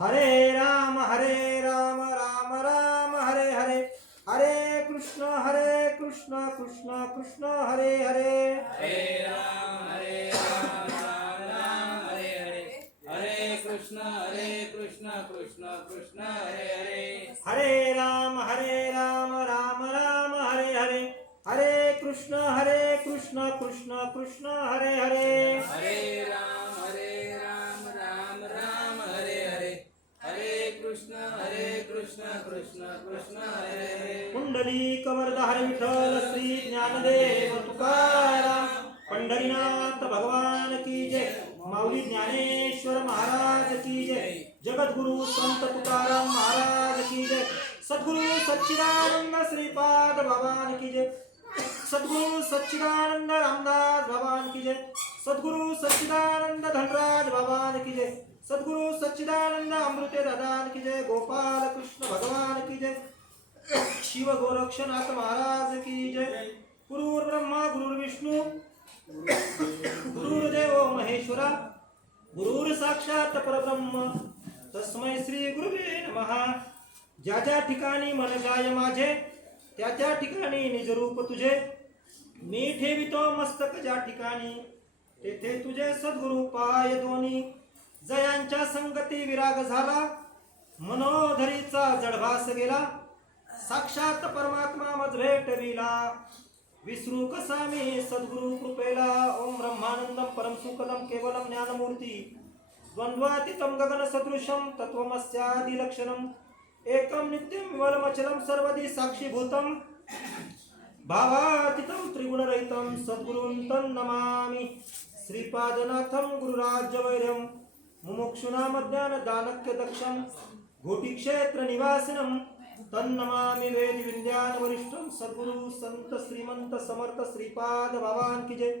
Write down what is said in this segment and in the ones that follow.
हरे राम राम राम हरे हरे, हरे कृष्ण कृष्ण कृष्ण हरे हरे, हरे राम राम राम हरे हरे, हरे कृष्ण कृष्ण कृष्ण हरे हरे, हरे राम राम राम हरे हरे, हरे कृष्ण कृष्ण कृष्ण हरे हरे, हरे राम राम हरे हरे, हरे कृष्ण कृष्ण कृष्ण हरे हरे, कुंडली कवरधार विठ्ठल श्री ज्ञानदेव तुकाराम पंढरीनाथ भगवान की जय, माऊली ज्ञानेश्वर महाराज की जय, जगद्गुरु संत तुकाराम महाराज की जय, सद्गुरु सच्चिदानंद श्रीपाद भगवान की जय, सद्गुरु सच्चिदानंद रामदास भगवान की जय, सद्गुरु सच्चिदानंद धनराज भगवान की जय, सद्गुरु सच्चिदानंद अमृते दादान की जय, गोपाल कृष्ण भगवान की जय, शिव गोरक्षनाथ महाराज की जय, गुरुर् ब्रह्मा गुरुर्विष्णू गुरुर्देव महेश्वरा गुरुर् साक्षात परब्रह्म तस्मै श्री गुरुवे नमः। ज्या ज्या ठिकाणी मन जाय माझे त्या त्या ठिकाणी निज रूप तुझे, मी ठेवितो मस्तक ज्या ठिकाणी तेथे तुझे सद्गुरु पाय दोन्ही, जयांच्या संगती विराग झाला मनोधरीचा जडभास गेला, साक्षात परमात्मा मज भेटविला, विसरू कसा मी सद्गुरु कृपेला, ओम ब्रह्मानंदम परम सुखदम केवलम ज्ञानमूर्ती द्वंद्वातीतं गगन सदृशम तत्वमस्यादि लक्षणम एकम नित्यम विमलमचलम सर्वदी साक्षीभूतम भावातीतं त्रिगुणरहितं सद्गुरुं तं नमामि, श्रीपादनाथं गुरुराज्यवैर्यं मुमुक्षूणां ज्ञानदानक्य दक्षं घोटिक्षेत्र निवासिनं तन्नमामि वेद विद्यान वरिष्ठं सद्गुरु संत श्रीमंत समर्थ श्रीपाद भगवान की जय,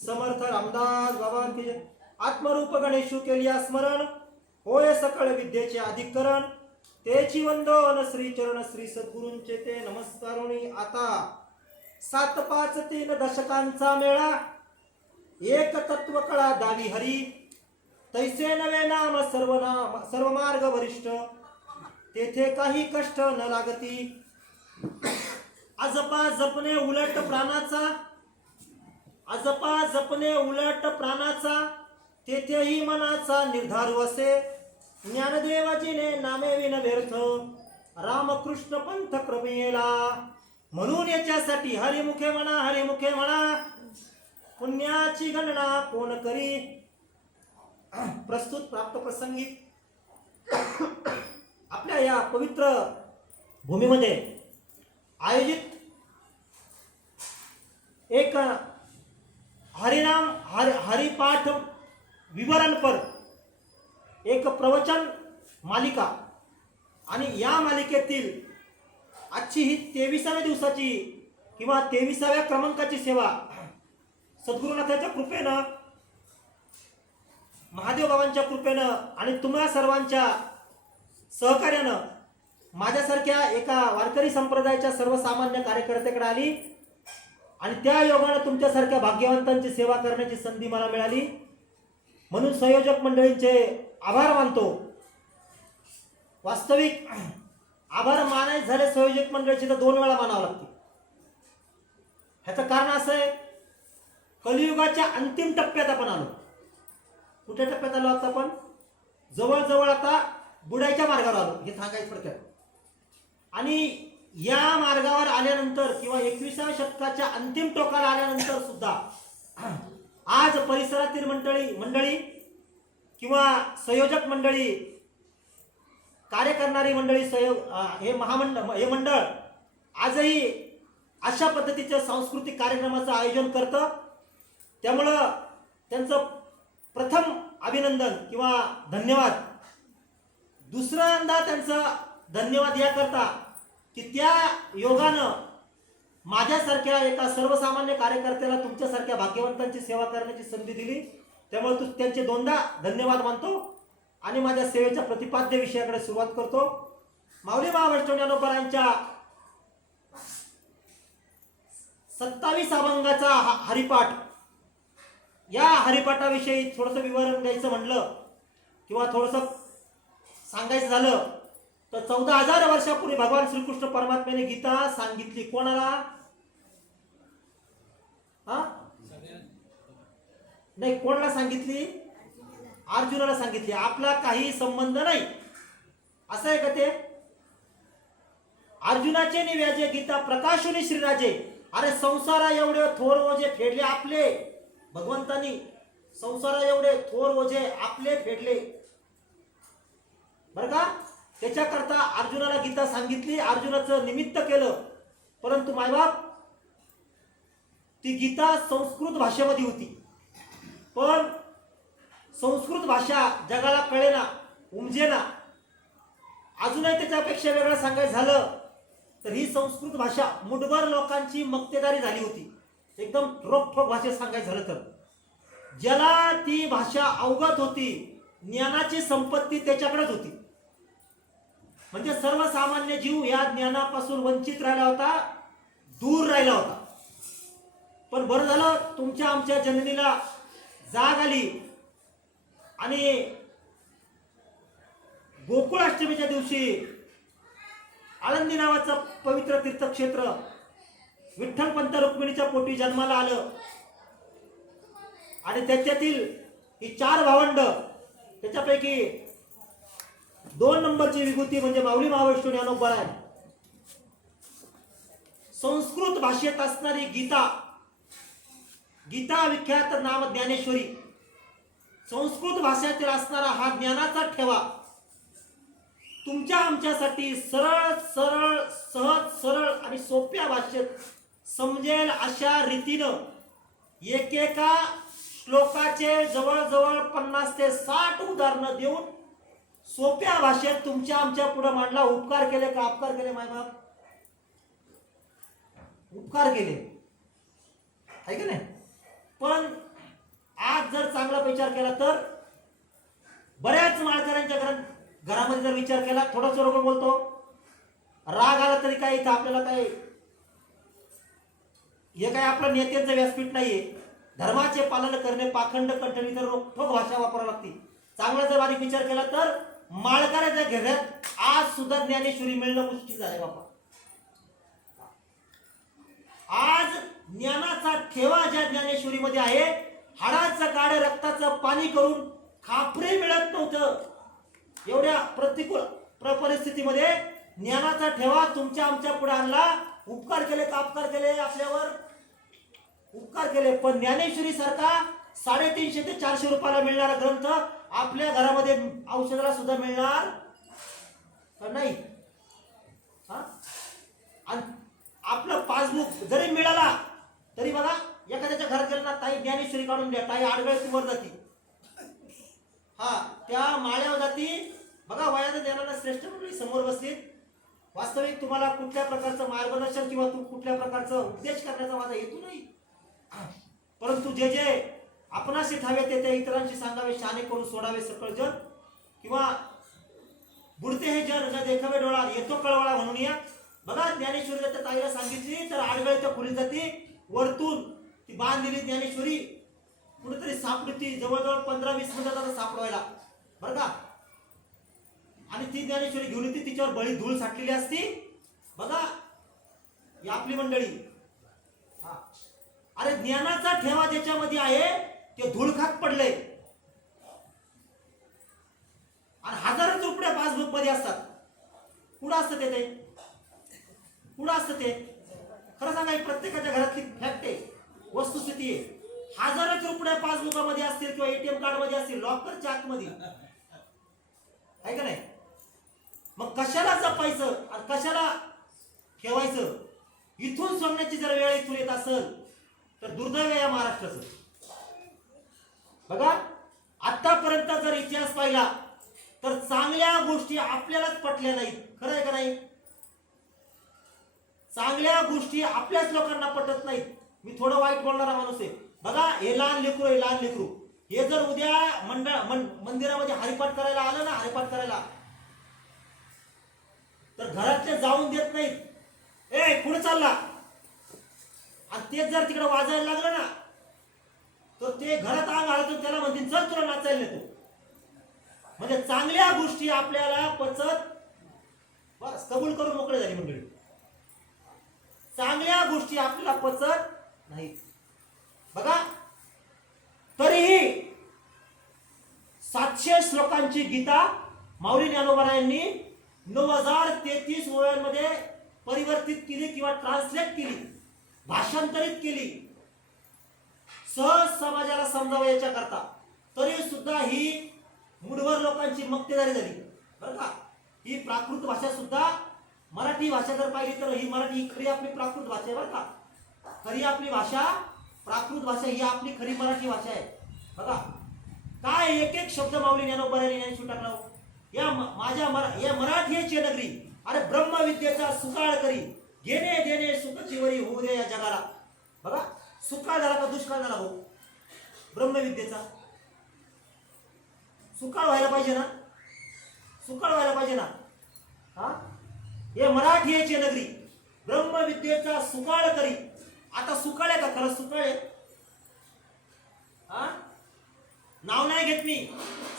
समर्थ रामदास भगवान की जय। आत्मरूप गणेशु केलिया स्मरण होय सकळ विद्येचे अधिकरण, तेची वंदन श्री चरण श्री सद्गुरूंचे ते नमस्कारुणी। आता 7-5-3 दशकांचा मेळा, एक तत्व कळा दावी हरी, तैसे नवे नाम सर्व मार्ग वरिष्ठ, तेथे काही कष्ट न लागती, अजपा जपणे उलट प्राणाचा, अजपा जपणे उलट प्राणाचा, तेथेही मनाचा निर्धार वसे, ज्ञानदेवाजीने नामे विन व्यर्थ, रामकृष्ण पंथ क्रमेला, म्हणून याच्यासाठी हरिमुखे म्हणा पुण्याची गणना कोण करी। प्रस्तुत प्राप्त प्रसंगी आपल्या या पवित्र भूमीमध्ये आयोजित एक हरिनाम हरिपाठ विवरणपर एक प्रवचन मालिका, आणि या मालिकेतील आजची ही 23व्या दिवसाची किंवा 23व्या क्रमांकाची सेवा सद्गुरुनाथाच्या कृपेनं, महादेव बाबांच्या कृपेनं आणि तुम्हा सर्वांच्या सहकार्यानं माझ्यासारख्या एका वारकरी संप्रदायाच्या सर्वसामान्य कार्यकर्त्याकडे आली, आणि त्या योगानं तुमच्यासारख्या भाग्यवंतांची सेवा करण्याची संधी मला मिळाली, म्हणून संयोजक मंडळींचे आभार मानतो। वास्तविक आभार मानायचे झाले संयोजक मंडळीचे तर 2 वेळा मानावं लागते। ह्याचं कारण असं आहे, कलियुगाच्या अंतिम टप्प्यात आपण आलो। कुठे टप्प्यात आलो आता आपण? जवळजवळ आता बुडायच्या मार्गावर आलो, हे सांगायचं थोडक्यात। आणि या मार्गावर आल्यानंतर किंवा 21व्या शतकाच्या अंतिम टोकाला आल्यानंतर सुद्धा आज परिसरातील मंडळी किंवा संयोजक मंडळी, कार्य करणारी मंडळी, हे मंडळ आजही अशा पद्धतीच्या सांस्कृतिक कार्यक्रमाचं आयोजन करतं। त्यामुळं त्यांचं प्रथम अभिनंदन किंवा धन्यवाद। दुसऱ्यांदा त्यांचा धन्यवाद याकरता की त्या योगानं माझ्यासारख्या एका सर्वसामान्य कार्यकर्त्याला तुमच्यासारख्या भाग्यवंतांची सेवा करण्याची संधी दिली, त्यामुळे त्यांचे 2दा धन्यवाद मानतो आणि माझ्या सेवेच्या प्रतिपाद्य विषयाकडे सुरुवात करतो। माऊली महावैष्णव ज्ञानोबरांच्या 27 अभंगाचा हरिपाठ, या हरिपाठाविषयी थोडंसं विवरण द्यायचं म्हणलं किंवा थोडंसं सांगायचं झालं तर 14,000 वर्षापूर्वी भगवान श्रीकृष्ण परमात्म्याने गीता सांगितली. कोणाला? हा नाही, कोणाला सांगितली? अर्जुनाला सांगितली. आपला काही संबंध नाही, असं आहे का ते? अर्जुनाचे निव्याजे गीता प्रकाशुनी श्रीराजे. अरे संसारा एवढे थोर ओझे फेडले आपले भगवंतांनी, संसारा एवढे थोर ओझे आपले फेडले बर का. त्याच्याकरता अर्जुनाला गीता सांगितली, अर्जुनाचं निमित्त केलं. परंतु मायबाप, ती गीता संस्कृत भाषेमध्ये होती, पण संस्कृत भाषा जगाला कळेना, उमजेना. अजूनही त्याच्यापेक्षा वेगळं सांगायचं झालं तर ही संस्कृत भाषा मुठभर लोकांची मक्तेदारी झाली होती. एकदम रोखठोक भाषेत सांगायचं झालं तर ज्याला ती भाषा अवगत होती, ज्ञानाची संपत्ती त्याच्याकडेच होती. म्हणजे सर्वसामान्य जीव या ज्ञानापासून वंचित राहिला होता, दूर राहिला होता. पण बरं झालं, तुमच्या आमच्या जननीला जाग आली आणि गोकुळाष्टमीच्या दिवशी आळंदी नावाचं पवित्र तीर्थक्षेत्र विठ्ठलपंत रुक्मिणीच्या पोटी जन्माला आलं. आणि त्याच्यातील ही 4 भावंड, त्याच्यापैकी 2 नंबरची विभूती म्हणजे माऊली महावैष्णव ज्ञानोबा आहे. संस्कृत भाषेत असणारी गीता, गीता विख्यात नाम ज्ञानेश्वरी, संस्कृत भाषेतील असणारा हा ज्ञानाचा ठेवा तुमच्या आमच्यासाठी सरळ सरळ सहज सरळ आणि सोप्या भाषेत समजेल अशा रीतीनं एकेका श्लोकाचे जवळजवळ 50 ते 60 उदाहरणं देऊन सोप्या भाषेत तुमच्या आमच्या पुढे मांडला. उपकार केले का अपकार केले मायबाप? उपकार केले, आहे की नाही? पण आज जर चांगला विचार केला तर बऱ्याच माळकऱ्यांच्या घरामध्ये जर विचार केला, थोडंसं बरोबर बोलतो, राग आला तरी काय, इथं आपल्याला काय, हे काय आपलं नेत्यांचं व्यासपीठ नाहीये. धर्माचे पालन करणे, पाखंड कंठणी तर रोखठोक भाषा वापरावी लागते. चांगला जर बारीक विचार केला तर माळकऱ्याच्या घरात आज सुद्धा ज्ञानेश्वरी मिळणं मुश्किल झालंय बाबा. आज ज्ञानाचा ठेवा ज्या ज्ञानेश्वरीमध्ये आहे, हाडाचं काळे रक्ताचं पाणी करून खापरे मिळत नव्हतं. एवढ्या प्रतिकूल परिस्थितीमध्ये ज्ञानाचा ठेवा तुमच्या आमच्या पुढे आणला. उपकार केले का अपकार केले? आपल्यावर उपकार केले. पण ज्ञानेश्वरी सारखा 350 ते 400 रुपयाला मिळणारा ग्रंथ आपल्या घरामध्ये औषधाला सुद्धा मिळणार का नाही? आणि आपलं पासबुक जरी मिळाला तरी बघा, एखाद्याच्या घरात गेलं ना, ताई ज्ञानेश्वरी काढून द्या, ताई आडगळ वर जाती, त्या माळ्यावर जाती. बघा, वयानं ज्ञानाला श्रेष्ठ मंडळी समोर बसलीत. वास्तविक तुम्हाला कुठल्या प्रकारचं मार्गदर्शन किंवा कुठल्या प्रकारचं उपदेश करण्याचा माझा हेतू नाही, परंतु जे जे आपणाशी ठावे ते इतरांशी सांगावे, शाने करून सोडावे सकळ जग, किंवा बुडते हे जग न देखावे डोळा येतो कळवळा म्हणून या. बघा, ज्ञानेश्वरी त्या ताईला सांगितली तर आडगळीच्या खोलीत जाती, वरतून ती बांधलेली ज्ञानेश्वरी कुठेतरी सापडी. ती जवळजवळ 15-20 मिनिटात सापडवायला बरं का. आणि ती ज्ञानेश्वरी घेऊन येते, तिच्यावर बळी धूळ साठलेली असती. बघा, ही आपली मंडळी. अरे ज्ञानाचा ठेवा ज्याच्यामध्ये आहे ते धूळखात पडले. आणि हजारोच रुपये पासबुक मध्ये असतात. कुठं असतं ते? कुठं असतं ते? खरं सांगा, प्रत्येकाच्या घरातली फॅक्ट आहे, वस्तुस्थिती आहे. हजारोच रुपये पासबुकामध्ये असतील किंवा एटीएम कार्ड मध्ये असतील, लॉकरच्या आतमध्ये, आहे का नाही? मग कशाला जपायचं आणि कशाला ठेवायचं? इथून सोडण्याची जर वेळ इथून येत असेल तर दुर्दैव या महाराष्ट्राचं. बघा, आतापर्यंत जर इतिहास पाहिला तर चांगल्या गोष्टी आपल्यालाच पटल्या नाहीत. खरं आहे का नाही? चांगल्या गोष्टी आपल्याच लोकांना पटत नाहीत. मी थोडं वाईट बोलणारा माणूस आहे. बघा, हे लहान लेकरू आहे, लहान लेकरू, हे जर उद्या मंदिरामध्ये हरिपाठ करायला आलं ना, हरिपाठ करायला, तर घरातले जाऊन देत नाहीत. ए कुठे चालला? आणि तेच जर तिकडे वाजायला लागलं ना, तर ते घरात आग आळतो, त्याला म्हणतील चल तुला नाचायला नेतो. म्हणजे चांगल्या गोष्टी आपल्याला पचत, बस कबूल करून मोकळे झाली मंडळी. चांगल्या गोष्टी आपल्याला पचत नाही. बघा, तरीही 700 श्लोकांची गीता माऊली ज्ञानोबा यांनी 9033 ओव्यांमध्ये परिवर्तित केली किंवा ट्रान्सलेट केली, भाषांतरित केली, सहज समाजाला समजावयाच्या करता. तरी सुद्धा ही मुठभर लोकांची मक्तेदारी झाली बरं का. ही प्राकृत भाषा सुद्धा, मराठी भाषा जर पाहिली तर ही मराठी ही खरी आपली प्राकृत भाषा आहे बरं का. खरी आपली भाषा प्राकृत भाषा ही आपली खरी मराठी भाषा आहे. बघा काय एक एक शब्द माऊली ज्ञानोबा यांनी शिव टाकला. या मराठीची नगरी, अरे ब्रह्मविद्येचा सुकाळ करी, घेणे देणे सुखची वरी होऊ दे या जगाला. बघा, सुकाळ झाला का दुष्काळ झाला भाऊ? ब्रह्मविद्येचा सुकाळ व्हायला पाहिजे ना, सुकाळ व्हायला पाहिजे ना. हा, हे मराठीची नगरी ब्रह्मविद्येचा सुकाळ करी. आता सुकाळ आहे का? खरंच सुकाळ आहे? हा, नाव नाही घेत मी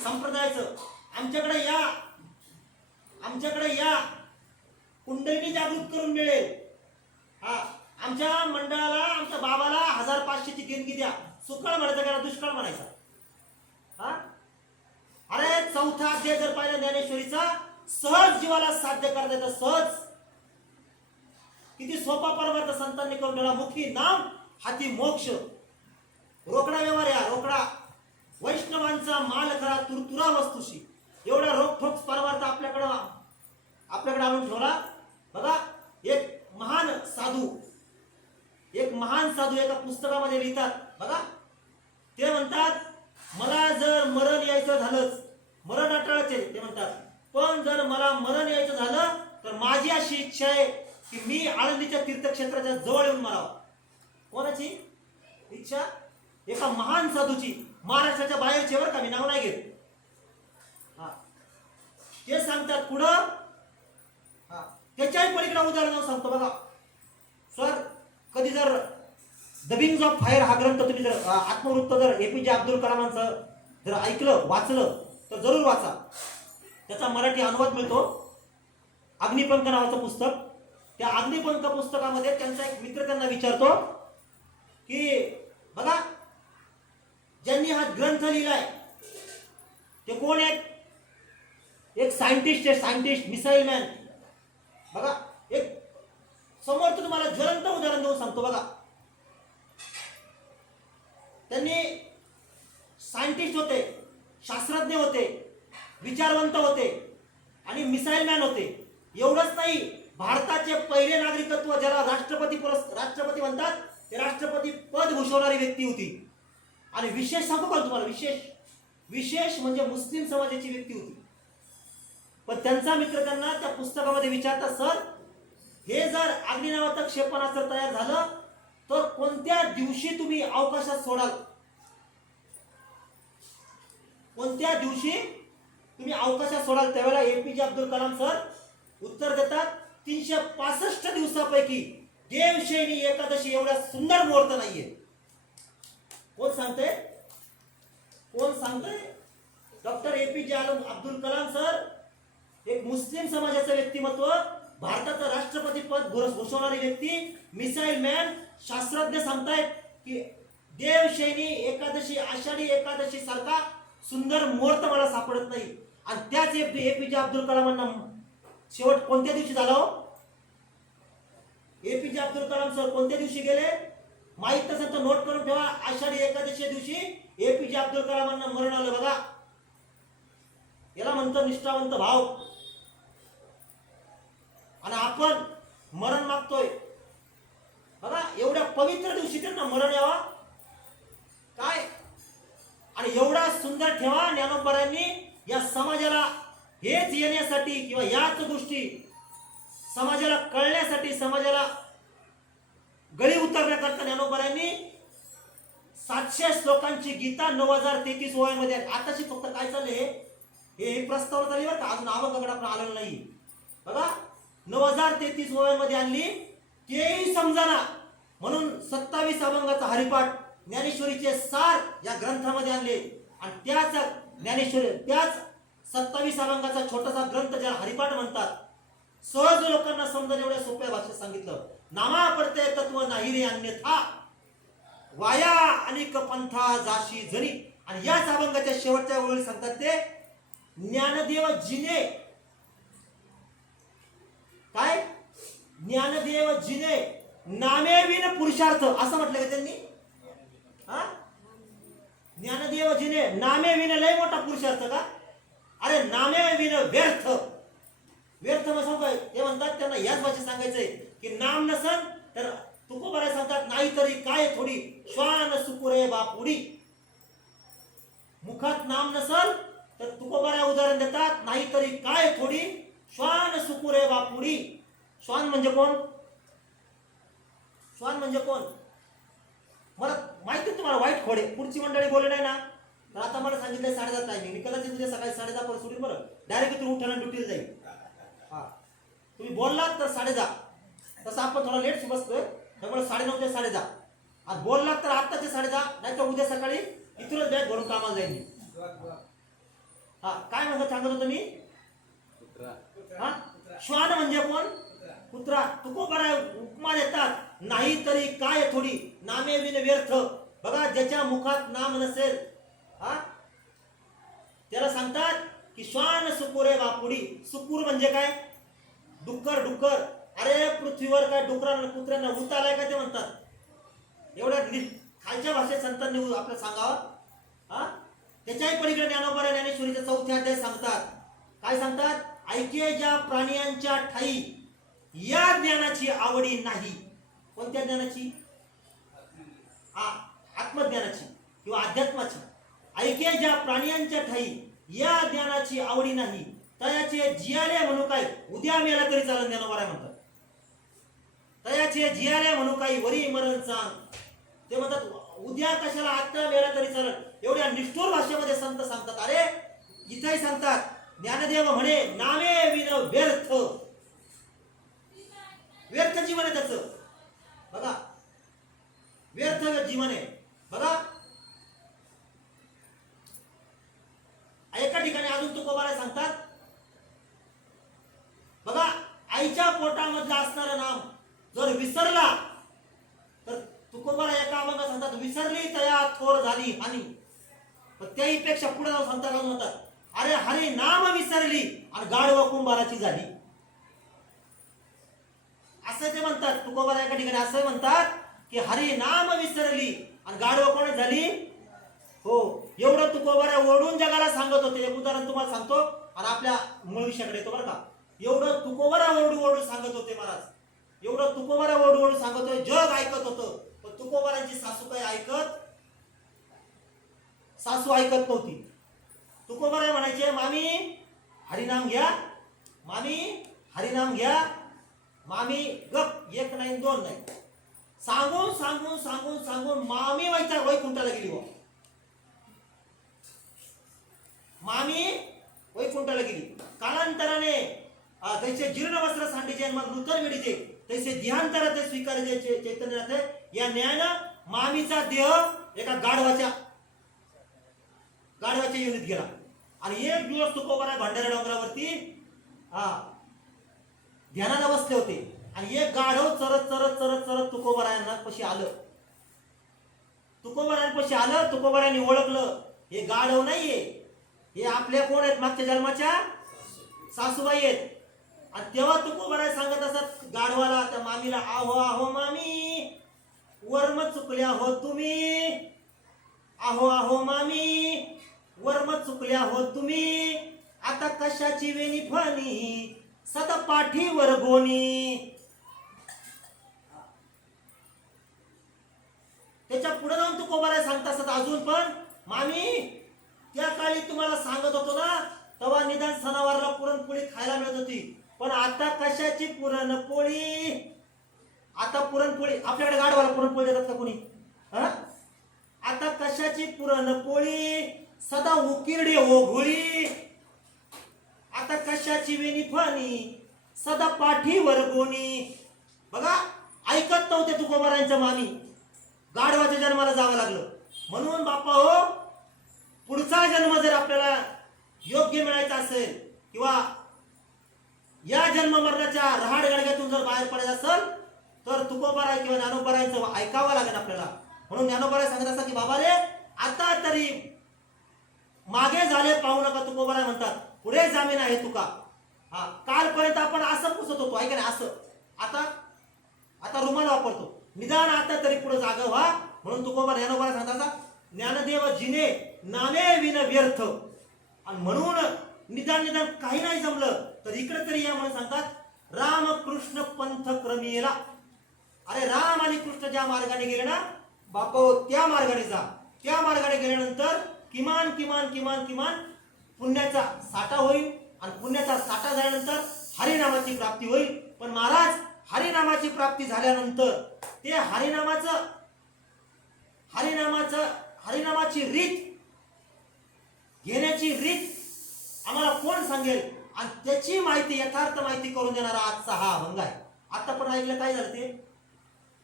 संप्रदायाचं. आमच्याकडे या कुंडलिनी जागृत करून मिळेल. हा, आमच्या मंडळाला, आमच्या बाबाला 1500ची देणगी द्या. सुकाळ म्हणायचं का दुष्काळ म्हणायचा? हा, अरे चौथा अध्याय जर पाहिला ज्ञानेश्वरीचा, सहज जीवाला साध्य करता येतं. सहज, किती सोपा परमार्थ संतांनी करून ठेवला. मुखी नाम हाती मोक्ष. रोकडा व्यवहार या रोकडा, वैष्णवांचा माल करा तुरतुरा वस्तूशी. एवढा रोखोक परमार्थ आपल्याकडे आणून ठेवला. बघा, एक महान साधू एका पुस्तकामध्ये लिहितात. बघा, ते म्हणतात, मला जर मरण यायचं झालंच, मरण अटळच आहे ते म्हणतात, पण जर मला मरण यायचं झालं तर माझी अशी इच्छा आहे की मी आळंदीच्या तीर्थक्षेत्राच्या जवळ येऊन मरावं. कोणाची इच्छा? एका महान साधूची, महाराष्ट्राच्या बाहेरचे बरं का, मी नाव नाही घेत. हा, ते सांगतात पुढं. हा, त्याच्याही पलीकडे उदाहरण सांगतो. बघा सर, कधी जर द विंग्स ऑफ फायर हा ग्रंथ तुम्ही जर आत्मवृत्त जर एपीजे अब्दुल कलामांचं जर ऐकलं, वाचलं तर जरूर वाचा. त्याचा मराठी अनुवाद मिळतो, अग्निपंख नावाचं पुस्तक. त्या अग्निपंख पुस्तकामध्ये त्यांचा एक मित्र त्यांना विचारतो की बघा, ज्यांनी हा ग्रंथ लिहिलाय ते कोण आहेत? एक सायंटिस्ट आहे, सायंटिस्ट, मिसाईल मॅन. बघा, एक समोर तुम्हाला ज्वलंत उदाहरण देऊन सांगतो. बघा, त्यांनी सायंटिस्ट होते, शास्त्रज्ञ होते, विचारवंत होते आणि मिसाईल मॅन होते. एवढंच नाही, भारताचे पहिले नागरिकत्व ज्याला राष्ट्रपती म्हणतात, ते राष्ट्रपती पद भूषवणारी व्यक्ती होती. आणि विशेष सांगू का तुम्हाला, विशेष म्हणजे मुस्लिम समाजाची व्यक्ती होती. पण त्यांचा मित्र त्यांना त्या पुस्तकामध्ये विचारतात, सर हे जर अग्नी नावाचं क्षेपणास्त्र तयार झालं तर कोणत्या दिवशी तुम्ही अवकाशात सोडाल? कोणत्या दिवशी तुम्ही अवकाशात सोडाल? त्यावेळेला एपीजे अब्दुल कलाम सर उत्तर देतात, 365 दिवसापैकी देवशैनी एकादशी एवढा सुंदर मुहूर्त नाहीये. कोण सांगते? Doctor APJ Abdul Kalam sir, एक मुस्लिम समाजाचं व्यक्तिमत्व, भारताचं राष्ट्रपती पद घोषवणारी व्यक्ती, मिसाईल मॅन, शास्त्रज्ञ सांगतायत की देवशैनी एकादशी, आषाढी एकादशी सारखा सुंदर मुहूर्त मला सापडत नाही. आणि त्याच एपीजे अब्दुल कलामांना शेवट कोणत्या दिवशी झाला हो? एपीजे अब्दुल कलाम सर कोणत्या दिवशी गेले माहित असेल तर नोट करून ठेवा. आषाढी एकादशी दिवशी एपीजे अब्दुल कलामांना मरण आलं. बघा, याला म्हणतो निष्ठावंत भाव. आणि आपण मरण मागतोय. बघा, एवढ्या पवित्र दिवशी त्यांना मरण यावा काय? आणि एवढा सुंदर ठेवा ज्ञानोबांनी या समाजाला हेच येण्यासाठी किंवा याच गोष्टी समाजाला कळण्यासाठी, समाजाला गळी उतरण्याकरता ज्ञानोबांनी 700 श्लोकांची गीता 9033 ओव्यांमध्ये. आताशी फक्त काय चाललंय, हे प्रस्तावना झाली बरं का, अजून आवकाकडे आपण आलेलं नाही. बघा, 9033 ओव्यांमध्ये आणली, तेही समजाना म्हणून 27 अभंगाचा हरिपाठ ज्ञानेश्वरीचे सार या ग्रंथामध्ये आणले. आणि त्याच 27 अभंगाचा छोटासा ग्रंथ ज्याला हरिपाठ म्हणतात, सहज लोकांना समजेल एवढ्या सोप्या भाषेत सांगितलं. नामा प्रत्यय तत्व नाही रे अन्यथा, वाया अनेक पंथा जाशी जरी. आणि याच अभंगाच्या शेवटच्या वेळी सांगतात ते ज्ञानदेव जिने, काय ज्ञानदेव जिने नामे विन पुरुषार्थ असं म्हटलं का त्यांनी? हा, ज्ञानदेव जिने नामे विन लय मोठा पुरुषार्थ का? अरे नामे विन व्यर्थ. व्यर्थ म्हणजे काय? ते म्हणतात त्यांना याच भाषेत सांगायचंय की नाम नसन तर तुकोबाराय सांगतात नाही तरी काय थोडी श्वान सुकुरे बापुडी. मुखात नाम नसल तर तुकोबाराय उदाहरण देतात नाही तरी काय थोडी श्वान सुकुरे बापुडी. श्वान म्हणजे कोण? श्वान म्हणजे कोण? मला माहिती आहे तुम्हाला वाईट खोडे. पुढची मंडळी बोलले नाही ना, तर आता मला सांगितलंय 10:30 टायमिंग. मी कदाचित उद्या सकाळी 10:30 पर्यंत सुटेल बरं. डायरेक्ट तुम्ही उठायला ड्युटीला जाईल. हा, तुम्ही बोललात तर 10:30. तसं आपण थोडा लेट बसतोय त्यामुळे 9:30 ते 10:30. आज बोललात तर आत्ताचे 10:30, नाही तर उद्या सकाळी इथूनच बॅग भरून कामाला जाईल मी. हा, काय म्हणतात सांगत होतो मी? हा, श्वान म्हणजे कोण? कुत्रा. तुकोबाराय उपमा देतात नाही तरी काय थोडी नामे विन व्यर्थ. बघा, ज्याच्या मुखात नाम नसेल हा त्याला सांगतात की श्वान सुकुरे बापुडी. सुकूर म्हणजे काय? डुक्कर. डुक्कर. अरे पृथ्वीवर काय डुकरांना कुत्र्यांना भूत आलाय का ते म्हणतात. एवढ्या खालच्या भाषेत संतांनी आपल्याला सांगावं. हा, त्याच्याही पलीकडे ज्ञानोबा ज्ञानेश्वरीच्या 4थ्या अध्याय सांगतात. काय सांगतात? ऐके ज्या प्राण्यांच्या ठाई या ज्ञानाची आवडी नाही. कोणत्या ज्ञानाची? आत्मज्ञानाची किंवा अध्यात्माची. ऐके ज्या प्राण्यांच्या ठाई या ज्ञानाची आवडी नाही, तयाचे जियाले म्हणू काय उद्या मेला तरी चालेल. ज्ञानोबा म्हणतात तयाचे जियाले म्हणू काही वरी मरण सांग. ते म्हणतात उद्या कशाला, आता मेला तरी चालेल. एवढ्या निष्ठुर भाषेमध्ये संत सांगतात. अरे इथेही सांगतात ज्ञानदेव म्हणे नामे विन व्यर्थ. व्यर्थ जीवन आहे त्याचं. बघा, व्यर्थ जीवन आहे. बघा, एका ठिकाणी अजून तुकोबाराय सांगतात. बघा, आईच्या पोटामधलं असणारं नाम जर विसरला तर तुकोबाराय एका अभंगात सांगतात विसरली तया थोर झाली हानी. पण त्याही पेक्षा पुढे जाऊन सांगतात म्हणतात अरे हरी नाम विसरली आणि गाढव कुंभाराची झाली. असं ते म्हणतात. तुकोबाराय एका ठिकाणी असं म्हणतात की हरी नाम विसरली आणि गाढव कोण झाली. हो, एवढं तुकोबाराय ओढून जगाला सांगत होते. एक उदाहरण तुम्हाला सांगतो आणि आपल्या मूळ विषयाकडे येतो बरं का. एवढं तुकोबाराय ओढू ओढू सांगत होते महाराज. एवढं तुकोबाराय ओढू ओढू सांगत होते. जग ऐकत होतं. पण तुकोबारांची सासू काय ऐकत? सासू ऐकत नव्हती. तुकोबाराय म्हणायचे मामी हरिनाम घ्या, मामी हरिनाम घ्या. मामी गप, एक नाही दोन नाही, सांगून सांगून सांगून सांगून मामी वैकुंठाला गेली. मामी वैकुंठाला गेली. कालांतराने तैसे जीर्ण वस्त्र सांडीचे मग नूतन विडीचे तैसे देहांतरात स्वीकारायचे चैतन्यनाथ या न्यायानं मामीचा देह एका गाढवाच्या युनीत गेला. आणि एक दिवस तुकोबाराय भंडारा डोंगरावरती ध्यानाला बसले होते आणि एक गाढव चरत चरत चरत चरत तुकोबारायांना पशी आलं. तुकोबारायांपाशी आलं. तुकोबारायांनी ओळखलं हे गाढव नाहीये, हे आपल्या कोण आहेत? मागच्या जन्माच्या सासूबाई आहेत. आणि तेव्हा तुकोबाराय सांगत असत गाढवाला, त्या मामीला, आहो आहो मामी वर्म चुकल्या हो तुम्ही. आहो आहो मामी वर्म चुकल्या हो तुम्ही. आता कशाची वेणी फणी सदा पाठीवर गोनी. त्याच्या पुढे जाऊन तुकोबाराय सांगत असत अजून पण मामी त्या काळी तुम्हाला सांगत होतो ना तेव्हा निदान सणावारला पुरणपोळी खायला मिळत होती. पण आता कशाची पुरणपोळी. आता पुरणपोळी आपल्याकडे गाढवाला पुरणपोळी देतात का कोणी? आता कशाची पुरणपोळी सदा उकिरडी ओघोळी. आता कशाची वेणी फणी सदा पाठीवर गोणी. बघा, ऐकत नव्हते तुकोबारायांच्या मामी. गाढवाच्या जन्माला जावं लागलं. म्हणून बापा हो, पुढचा जन्म जर आपल्याला योग्य मिळायचं असेल किंवा या जन्म मरणाच्या रहाड गाडग्यातून जर बाहेर पडायचं असेल तर तुकोबाराय किंवा ज्ञानोबारायांचं ऐकावं लागेल आपल्याला. म्हणून ज्ञानोबाराय सांगत असतात की बाबा रे आता तरी मागे झाले पाहू नका. तुकोबाराय म्हणतात पुढे जामीन आहे तुका. हा कालपर्यंत आपण असं पुसत होतो ऐका नाही असं, आता रुमाल वापरतो. निदान आता तरी पुढे जागा व्हा. म्हणून तुकोबा ज्ञानोबाराय सांगतात ज्ञानदेव जिने नामे विन व्यर्थ. आणि म्हणून निदान काही नाही जमलं तर इकडे तरी या म्हणून सांगतात रामकृष्ण पंथ क्रमीला. अरे राम आणि कृष्ण ज्या मार्गाने गेले ना बापा त्या मार्गाने जा. त्या मार्गाने गेल्यानंतर किमान किमान किमान किमान पुण्याचा साठा होईल. आणि पुण्याचा साठा झाल्यानंतर हरिनामाची प्राप्ती होईल. पण महाराज हरिनामाची प्राप्ती झाल्यानंतर ते हरिनामाची रीत घेण्याची रीत आम्हाला कोण सांगेल. आणि त्याची माहिती यथार्थ माहिती करून देणारा आजचा हा अभंग आहे. आता पण ऐकलं काय झालं ते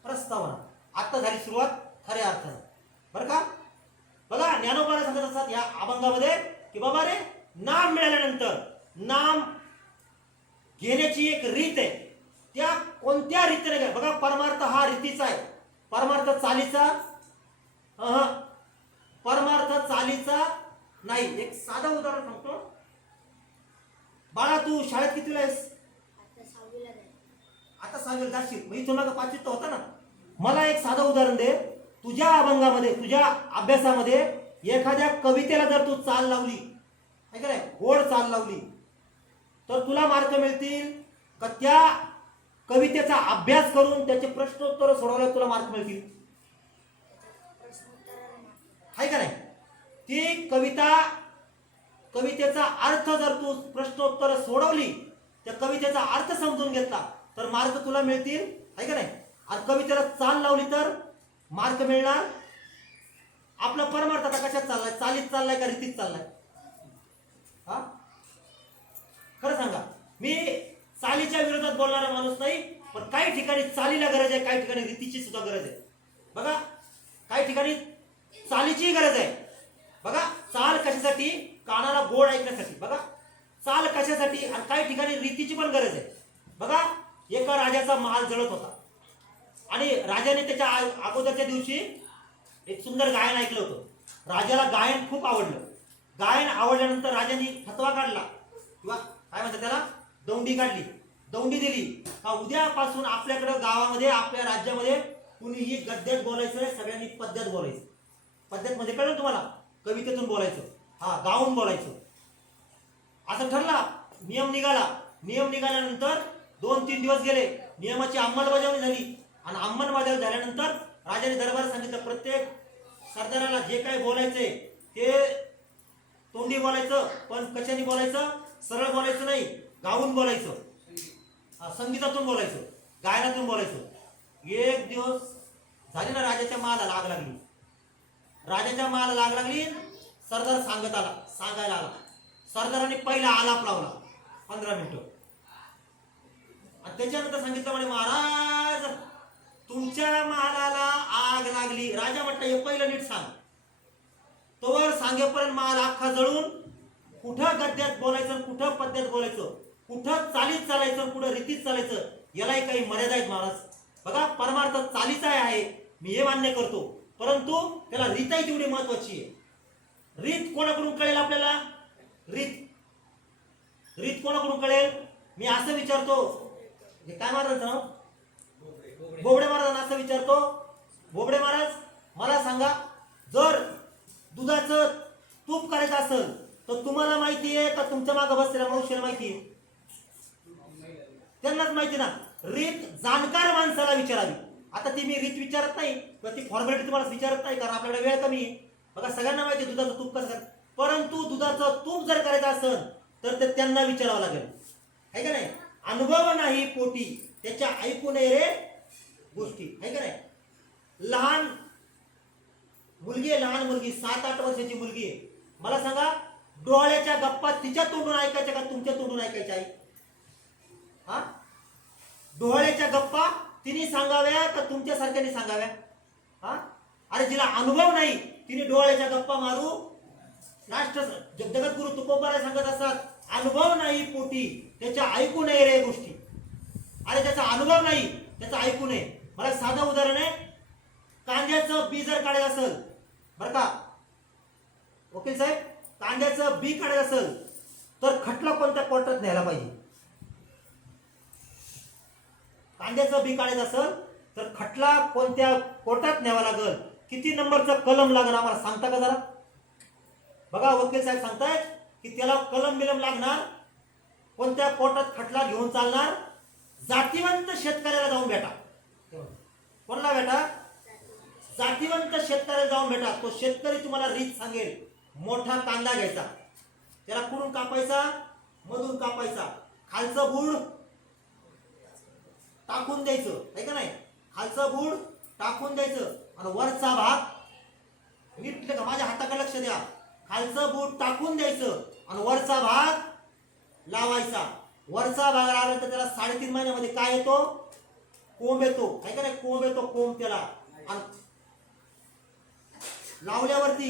प्रस्तावना. आता झाली सुरुवात खऱ्या अर्थानं बरं का. बघा ज्ञानोबाला सांगत असतात या अभंगामध्ये की बाबा रे नाम मिळाल्यानंतर नाम घेण्याची एक रीत आहे. त्या कोणत्या रीतीने घ्या. बघा परमार्थ हा रीतीचा आहे. परमार्थ चालीचा नाही. एक साधं उदाहरण सांगतो. बाळा तू शाळेत कितीला आहेस? आता 6वीला जाशील. मग इथून मागं 5वीत होता ना. मला एक साधं उदाहरण दे. तुझ्या अभंगामध्ये तुझ्या अभ्यासामध्ये एखाद्या कवितेला जर तू चाल लावली काय काय गोड चाल लावली तर तुला मार्क मिळतील का त्या कवितेचा अभ्यास करून त्याचे प्रश्नोत्तर सोडवल्यावर तुला मार्क मिळतील? आहे का नाही? ती कवितेचा अर्थ जर तू प्रश्नोत्तर सोडवली त्या कवितेचा अर्थ समजून घेतला तर मार्क तुला मिळतील. आहे का नाही? आणि कवितेला चाल लावली तर मार्क मिळणार. आपला परमार्थ आता कशात चाललाय? चालीत चाललाय का रीतीत चाललाय? हा खरं सांगा. मी चालीच्या विरोधात बोलणारा माणूस नाही. पण काही ठिकाणी चालीला गरज आहे, काही ठिकाणी रीतीची सुद्धा गरज आहे. बघा काही ठिकाणी चालीची गरज आहे. बघा चाल कशासाठी? कानाला गोड ऐकण्यासाठी. बघा चाल कशासाठी? आणि काही ठिकाणी रीतीची पण गरज आहे. बघा एका राजाचा महाल जळत होता आणि राजाने त्याच्या अगोदरच्या दिवशी एक सुंदर गायन ऐकलं होतं. राजाला गायन खूप आवडलं. गायन आवडल्यानंतर राजाने फतवा काढला किंवा काय म्हणतात त्याला दौंडी काढली. दौंडी दिली का उद्यापासून आपल्याकडे गावामध्ये आपल्या राज्यामध्ये कुणीही गद्यात बोलायचं नाही, सगळ्यांनी पद्यात बोलायचं. पद्यात म्हणजे कळलं तुम्हाला? कवितेतून बोलायचं. हा गाऊन बोलायचं असं ठरला. नियम निघाला. नियम निघाल्यानंतर 2-3 दिवस गेले. नियमाची अंमलबजावणी झाली आणि अंमलबजावणी झाल्यानंतर राजाने दरबारात सांगितलं प्रत्येक सरदाराला जे काही बोलायचंय ते तोंडी बोलायचं. पण कशाने बोलायचं? सरळ बोलायचं नाही, गाऊन बोलायचं. संगीतातून बोलायचं, गायनातून बोलायचं. एक दिवस झाली ना राजाच्या माला आग लागली. राजाच्या माला आग लागली. सरदार सांगायला आला. सरदाराने पहिला आलाप लावला 15 मिनिटं आणि त्याच्यानंतर सांगितलं म्हणे महाराज तुमच्या मालाला आग लागली. राजा म्हटलं हे पहिलं नीट सांग. तोवर सांगेपर्यंत माल अख्खा जळून कुठं गद्यात बोलायचं, कुठं पद्यात बोलायचं, कुठं चालीत चालायचं, कुठं रीतीत चालायचं, यालाही काही मर्यादा आहेत महाराज. बघा परमार्थ चालीचा आहे मी हे मान्य करतो, परंतु त्याला रीतही तेवढी महत्वाची आहे. रीत कोणाकडून कळेल आपल्याला? रीत कोणाकडून कळेल? मी असं विचारतो. काय महाराज नाव? बोबडे महाराजांना असं विचारतो. बोबडे महाराज मला सांगा जर दुधाचं तूप करायचं असेल तर तुम्हाला माहिती आहे का तुमच्या मागे बसलेल्या मनुष्याला माहिती आहे? त्यांनाच माहिती ना. रीत जाणकार माणसाला विचारावी. आता ती मी रीत विचारत नाही किंवा ती फॉर्मॅलिटी तुम्हाला विचारत नाही कारण आपल्याकडे वेळ कमी आहे. बघा सगळ्यांना माहिती आहे दुधाचं तूप कसं करायचं. परंतु दुधाचं तूप जर करायचं असेल तर ते त्यांना विचारावं लागेल. आहे का नाही? अनुभव नाही पोटी त्याच्या ऐकू नये रे गोष्टी. आहे का नाही? लहान मुलगी 7-8 वर्षाची मुलगी आहे. मला सांगा डोळ्याच्या गप्पा तिच्या तोंडून ऐकायच्या का तुमच्या तोंडून ऐकायच्या आहे? हा डोळ्याच्या गप्पा तिने सांगाव्या का तुमच्या सारख्याने सांगाव्या? हा अरे जिला अनुभव नाही तिने डोळ्याच्या गप्पा मारू राष्ट्र जगद्गुरु तुकोबाराय सांगत असतात, अनुभव नाही पोटी त्याच्या ऐकू नये रे गोष्टी. अरे त्याचा अनुभव नाही त्याचा ऐकू नये. मला एक साधं उदाहरण आहे. कांद्याचं बी जर काढायचं असेल बरं का वकील साहेब, कांद्याचं बी काढायचं असेल तर खटला कोणत्या कोर्टात न्यायला पाहिजे? कांद्याचं बी काढायचं असेल तर खटला कोणत्या कोर्टात न्यावा लागल, किती नंबरचं कलम लागेल आम्हाला सांगता का जरा? बघा वकील साहेब सांगतायत की त्याला कलम बिलम लागणार, कोणत्या कोर्टात खटला घेऊन चालणार? जातीवंत शेतकऱ्याला जाऊन भेटा. कोणाला भेटा? जातीवंत शेतकऱ्याला जाऊन भेटा. तो शेतकरी तुम्हाला रीत सांगेल. मोठा कांदा घ्यायचा, त्याला कुठून कापायचा? मधून कापायचा. खालचं बूड टाकून द्यायचं, आहे का नाही? खालचं बूड टाकून द्यायचं आणि वरचा भाग नीट का माझ्या हाताकडे लक्ष द्या. खालचं बूड टाकून द्यायचं आणि वरचा भाग लावायचा. वरचा भाग लावला तर त्याला 3.5 महिन्यामध्ये काय येतो? कोंब येतो, आहे का नाही? कोंब येतो, कोंब त्याला. आणि लावल्यावरती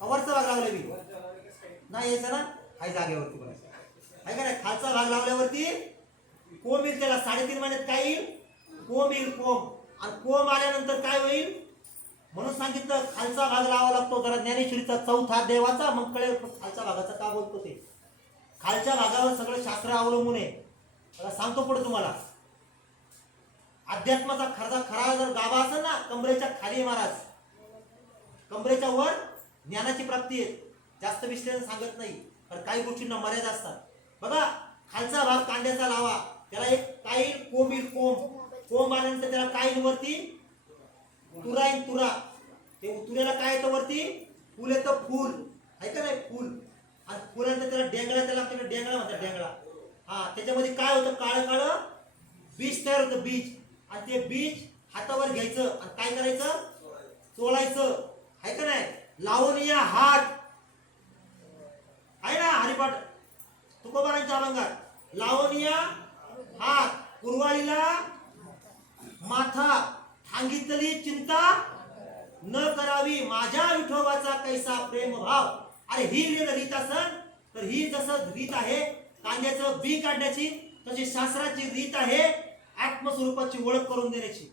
वरचा भाग लावला मी नाही यायचं ना, हाय जागेवरती बघा, आहे का नाही? खालचा भाग लावल्यावरती कोंब येईल त्याला. 3.5 महिन्यात काय येईल? कोंब येईल, कोंब. आणि कोंब आल्यानंतर काय होईल म्हणून सांगितलं खालचा भाग लावा लागतो. जरा ज्ञानेश्वरीचा 4था देवाचा मग कळेल खालच्या भागाचा का बोलतो ते. खालच्या भागावर सगळं शास्त्र अवलंबून आहे. मला सांगतो पुढे तुम्हाला. अध्यात्माचा खरा जर गाभा असेल ना, कमरेच्या खाली महाराज, कमरेच्या वर ज्ञानाची प्राप्ती आहे. जास्त विश्लेषण सांगत नाही, पण काही गोष्टींना मर्यादा असतात. बघा खालचा भाग कांद्याचा लावा, त्याला एक काय येईल? कोंब येईल, कोंब. कोंब आल्यानंतर त्याला काय येईल वरती? तुरा येईल, तुरा. ते तुऱ्याला काय येतं वरती? फुल येतं, फुल, आहे का नाही? फुल. आणि फुलानंतर त्याला डेंगळा, त्याला आपल्याकडे डेंगळा म्हणतात, डेंगळा. हा, त्याच्यामध्ये काय होतं? काळं काळं बीज तयार होतं, बीज. आणि ते बीज हातावर घ्यायचं आणि काय करायचं? चोळायचं, आहे का नाही? लावून या हात आहे ना हरिपाठ तुकोबारांच्या अभंगात. लावून या हात, कुरवाळीला माथा, सांगितली चिंता न करावी, माझ्या विठोबाचा कैसा प्रेम भाव. अरे ही रीत असन तर ही जसं रीत आहे कांद्याचं बी काढण्याची, तशी शास्त्राची रीत आहे आत्मस्वरूपाची ओळख करून देण्याची.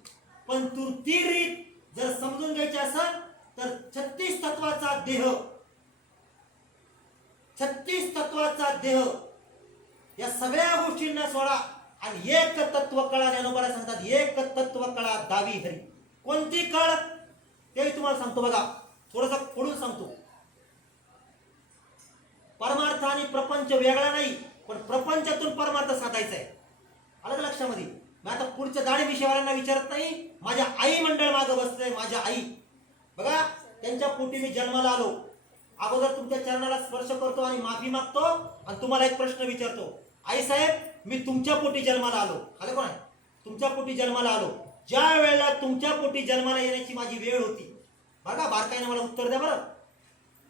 पण तू ती रीत जर समजून घ्यायची असेल तर 36 तत्वाचा देह, 36 तत्वाचा देह या सगळ्या गोष्टींना सोडा आणि एक तत्व कळा. ज्ञानोबाला सांगतात एक तत्व कळा दावी हरी. कोणती कळ ते तुम्हाला सांगतो बघा, थोडंसं खोडून सांगतो. परमार्थ आणि प्रपंच वेगळा नाही, पण प्रपंचातून परमार्थ साधायचा आहे. आलं का लक्षामध्ये? मी आता पुढच्या दाढी विषयावाल्यांना विचारत नाही. माझ्या आई मंडळ मागं बसलंय, माझ्या आई. बघा त्यांच्या पोटी मी जन्माला आलो. अगोदर तुमच्या चरणाला स्पर्श करतो आणि माफी मागतो आणि तुम्हाला एक प्रश्न विचारतो. आई साहेब, मी तुमच्या पोटी जन्माला आलो. आलं कोण आहे? तुमच्या पोटी जन्माला आलो. ज्या वेळेला तुमच्या पोटी जन्माला येण्याची माझी वेळ होती, बघा बारकाईने मला उत्तर द्या बरं.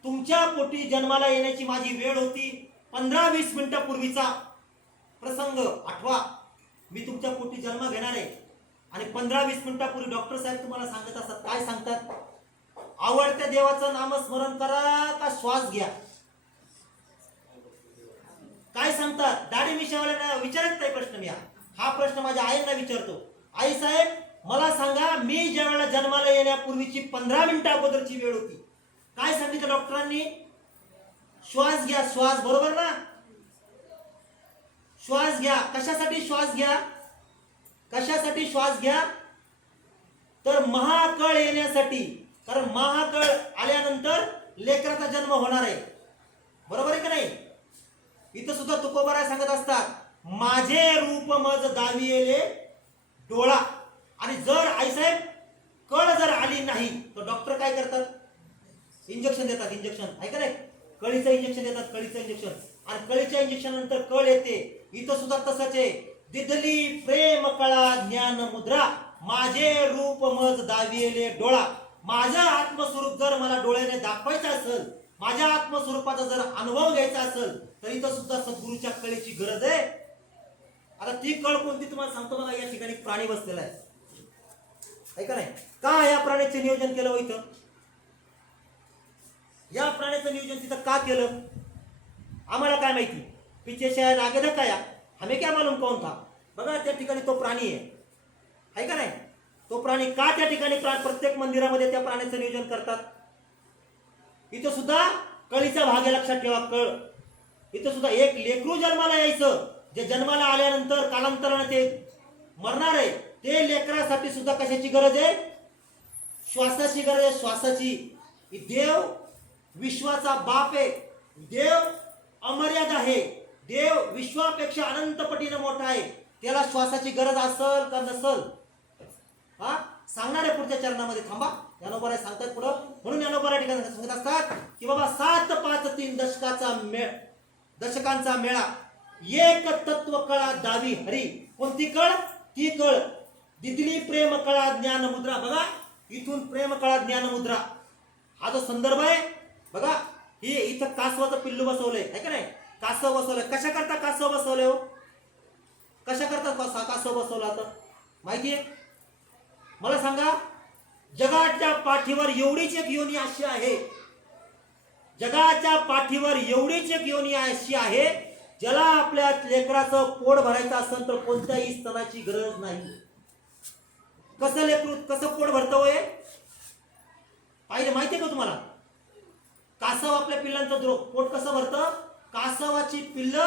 तुमच्या पोटी जन्माला येण्याची माझी वेळ होती. 15-20 मिनिटापूर्वीचा प्रसंग आठवा. मी तुमच्या पोटी जन्म घेणार आहे आणि 15-20 मिनिटापूर्वी डॉक्टर साहेब तुम्हाला सांगत असतात. काय सांगतात? आवडत्या देवाचं नामस्मरण करा का श्वास घ्या? काय सांगतात? दाढी मिशावाल्यांना विचारत नाही प्रश्न. मी हा प्रश्न माझ्या आईंना विचारतो. आई साहेब मला सांगा, मी ज्या वेळेला जन्माला येण्यापूर्वीची 15 मिनिटं अगोदरची वेळ होती, काय सांगितलं डॉक्टरांनी? श्वास घ्या, श्वास. बरोबर ना? श्वास घ्या. कशासाठी श्वास घ्या? कशासाठी श्वास घ्या? तर महाकळ येण्यासाठी. कारण महाकळ आल्यानंतर लेकराचा जन्म होणार आहे. बरोबर आहे की नाही? इथं सुद्धा तुकोबाराय सांगत असतात, माझे रूप मज दाविले डोळा. आणि जर आईसाहेब कळ जर आली नाही तर डॉक्टर काय करतात? इंजेक्शन देतात. इंजेक्शन आहे का नाही? कळीचं इंजेक्शन देतात, कळीचं इंजेक्शन. आणि कळीच्या इंजेक्शन नंतर कळ येते. इथं सुद्धा तसंच आहे. दिदली प्रेम कळा ज्ञान मुद्रा, माझे रूप मज दाविले डोळा. माझं आत्मस्वरूप जर मला डोळ्याने दाखवायचं असेल, माझ्या आत्मस्वरूपाचा जर अनुभव घ्यायचा असेल, तर इथं सुद्धा सद्गुरूच्या कळेची गरज आहे. आता ती कळ कोणती तुम्हाला सांगतो बघा. या ठिकाणी प्राणी बसलेला आहे का नाही? का या प्राण्याचे नियोजन केलं हो इथं? या प्राण्याचं नियोजन तिथं का केलं आम्हाला काय माहिती, पीछे शायद आगे धकाया, हमें क्या मालूम कौन था. बघा त्या ठिकाणी तो प्राणी आहे का नाही. तो प्राणी का त्या ठिकाणी प्रत्येक मंदिरामध्ये त्या प्राण्याचं नियोजन करतात. इथं सुद्धा कळीचा भाग आहे, लक्षात ठेवा. कळ इथं सुद्धा एक लेकरू जन्माला यायचं, जे जन्माला आल्यानंतर कालांतराने ते मरणार आहे. ते लेकरासाठी सुद्धा कशाची गरज आहे, श्वासाची गरज आहे, श्वासाची. देव विश्वाचा बाप आहे, देव अमर्याद आहे, देव विश्वापेक्षा अनंत पटीने मोठा आहे. त्याला श्वासाची गरज असल का नसल हा सांगणार आहे पुढच्या चरणामध्ये. थांबा, ज्ञानोबा सांगतात पुढं. म्हणून ज्ञानोबा ठिकाणी सांगत असतात की बाबा 7-5-3 दशकांचा मेळा, एक तत्व कळा दावी हरी. कोणती कळ, ती कळ दिदली प्रेम कळा ज्ञान मुद्रा. बघा इथून प्रेम कळा ज्ञान मुद्रा हा जो संदर्भ आहे बघा. हे इथं कासवाचं पिल्लू बसवलंय आहे का नाही, कासव बसवलंय. कशा करता कासव बसवले हो, कशा करता कासव बसवला तर माहिती आहे मला सांगा. जगाच्या पाठीवर एवढीच एक योनी अशी आहे, जगाच्या पाठीवर एवढीच एक योनी अशी आहे ज्याला आपल्या लेकराचं पोट भरायचं असेल तर कोणत्याही स्तनाची गरज नाही. कसं लेकरू कसं पोट भरतं होय पाहिजे माहितीये का तुम्हाला. कासव आपल्या पिल्लांचं पोट कसं भरतं, कासवाची पिल्ल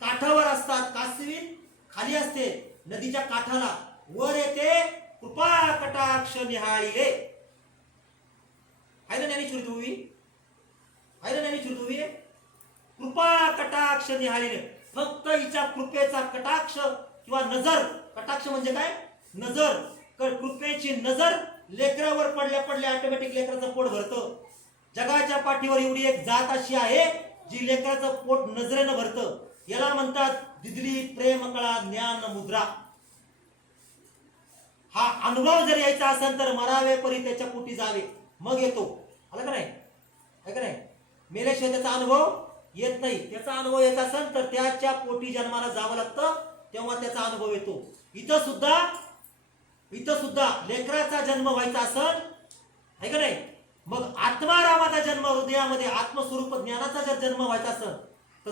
काठावर असतात, कासवीन खाली असते नदीच्या काठाला, वर येते कृपा कटाक्ष निहाळीले. आहे ना ज्ञानेश्वरी तुम्ही, आहे ना ज्ञानेश्वरी तुम्ही, कृपा कटाक्ष निहाळीले. फक्त हिच्या कृपेचा कटाक्ष किंवा नजर, कटाक्ष म्हणजे काय, नजर, कृपेची नजर लेकरावर पडल्या पडल्या ऑटोमॅटिक लेकराचं पोट भरतं. जगाच्या पाठीवर एवढी एक जात अशी आहे जी लेकराचं पोट नजरेनं भरतं. याला म्हणतात दिदली प्रेम कळा ज्ञान मुद्रा. हा अनुभव जर यायचा असेल तर मरावे परी त्याच्या पोटी जावे, मग येतो. आला का नाही, आहे का नाही. मेल्याशिवाय त्याचा अनुभव येत नाही. त्याचा अनुभव येत असेल तर त्याच्या पोटी जन्माला जावं लागतं, तेव्हा त्याचा अनुभव येतो. इथं सुद्धा लेकराचा जन्म व्हायचा असेल आहे का नाही, मग आत्मारामाचा जन्म हृदयामध्ये आत्मस्वरूप ज्ञानाचा जर जन्म व्हायचा असेल तर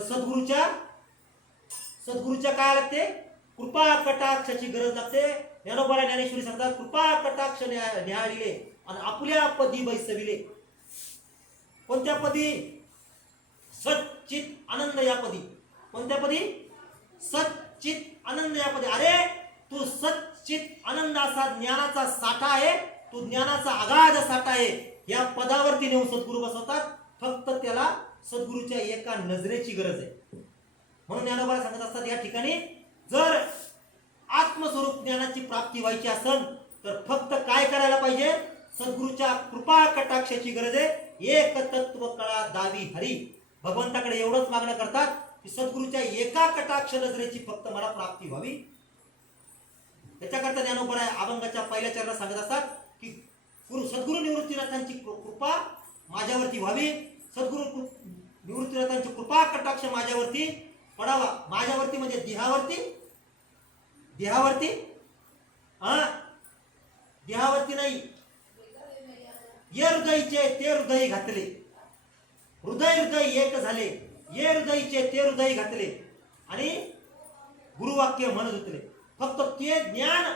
सद्गुरूच्या काय लागते, कृपा कटाक्षाची गरज लागते. ज्ञानोबा ज्ञानेश्वरी सांगतात कृपा कटाक्ष निहाळीले आणि आपल्या पदी बैसविले. कोणत्या पदी, सच्चित आनंद या पदी. कोणत्या पदी, सच्चित आनंद या पदी. अरे तू सच्चित आनंद असा ज्ञानाचा साठा आहे, तू ज्ञानाचा अगाध साठा आहे. या पदावरती नेऊन सद्गुरू बसवतात. फक्त त्याला सद्गुरूच्या एका नजरेची गरज आहे. म्हणून ज्ञानोबा सांगत असतात या ठिकाणी जर आत्मस्वरूप ज्ञानाची प्राप्ती व्हायची असेल तर फक्त काय करायला पाहिजे, सद्गुरूच्या कृपा कटाक्षाची गरज आहे. एक तत्व कळा दावी हरी. भगवंताकडे एवढंच मागणं करतात की सद्गुरूच्या एका कटाक्ष नजरेची फक्त मला प्राप्ती व्हावी. त्याच्याकरता ज्ञानोबा अभंगाच्या पहिल्या चरणात सांगत असतात की सद्गुरू निवृत्तीनाथांची कृपा माझ्यावरती व्हावी. सद्गुरू निवृत्तीनाथांची कृपा कटाक्ष माझ्यावरती पडावा. माझ्यावरती म्हणजे देहावरती देहावरती नाही. ये हृदयचे ते हृदय घातले, हृदय एक झाले. ये हृदयचे ते हृदय घातले आणि गुरुवाक्य म्हणत होते. फक्त ते ज्ञान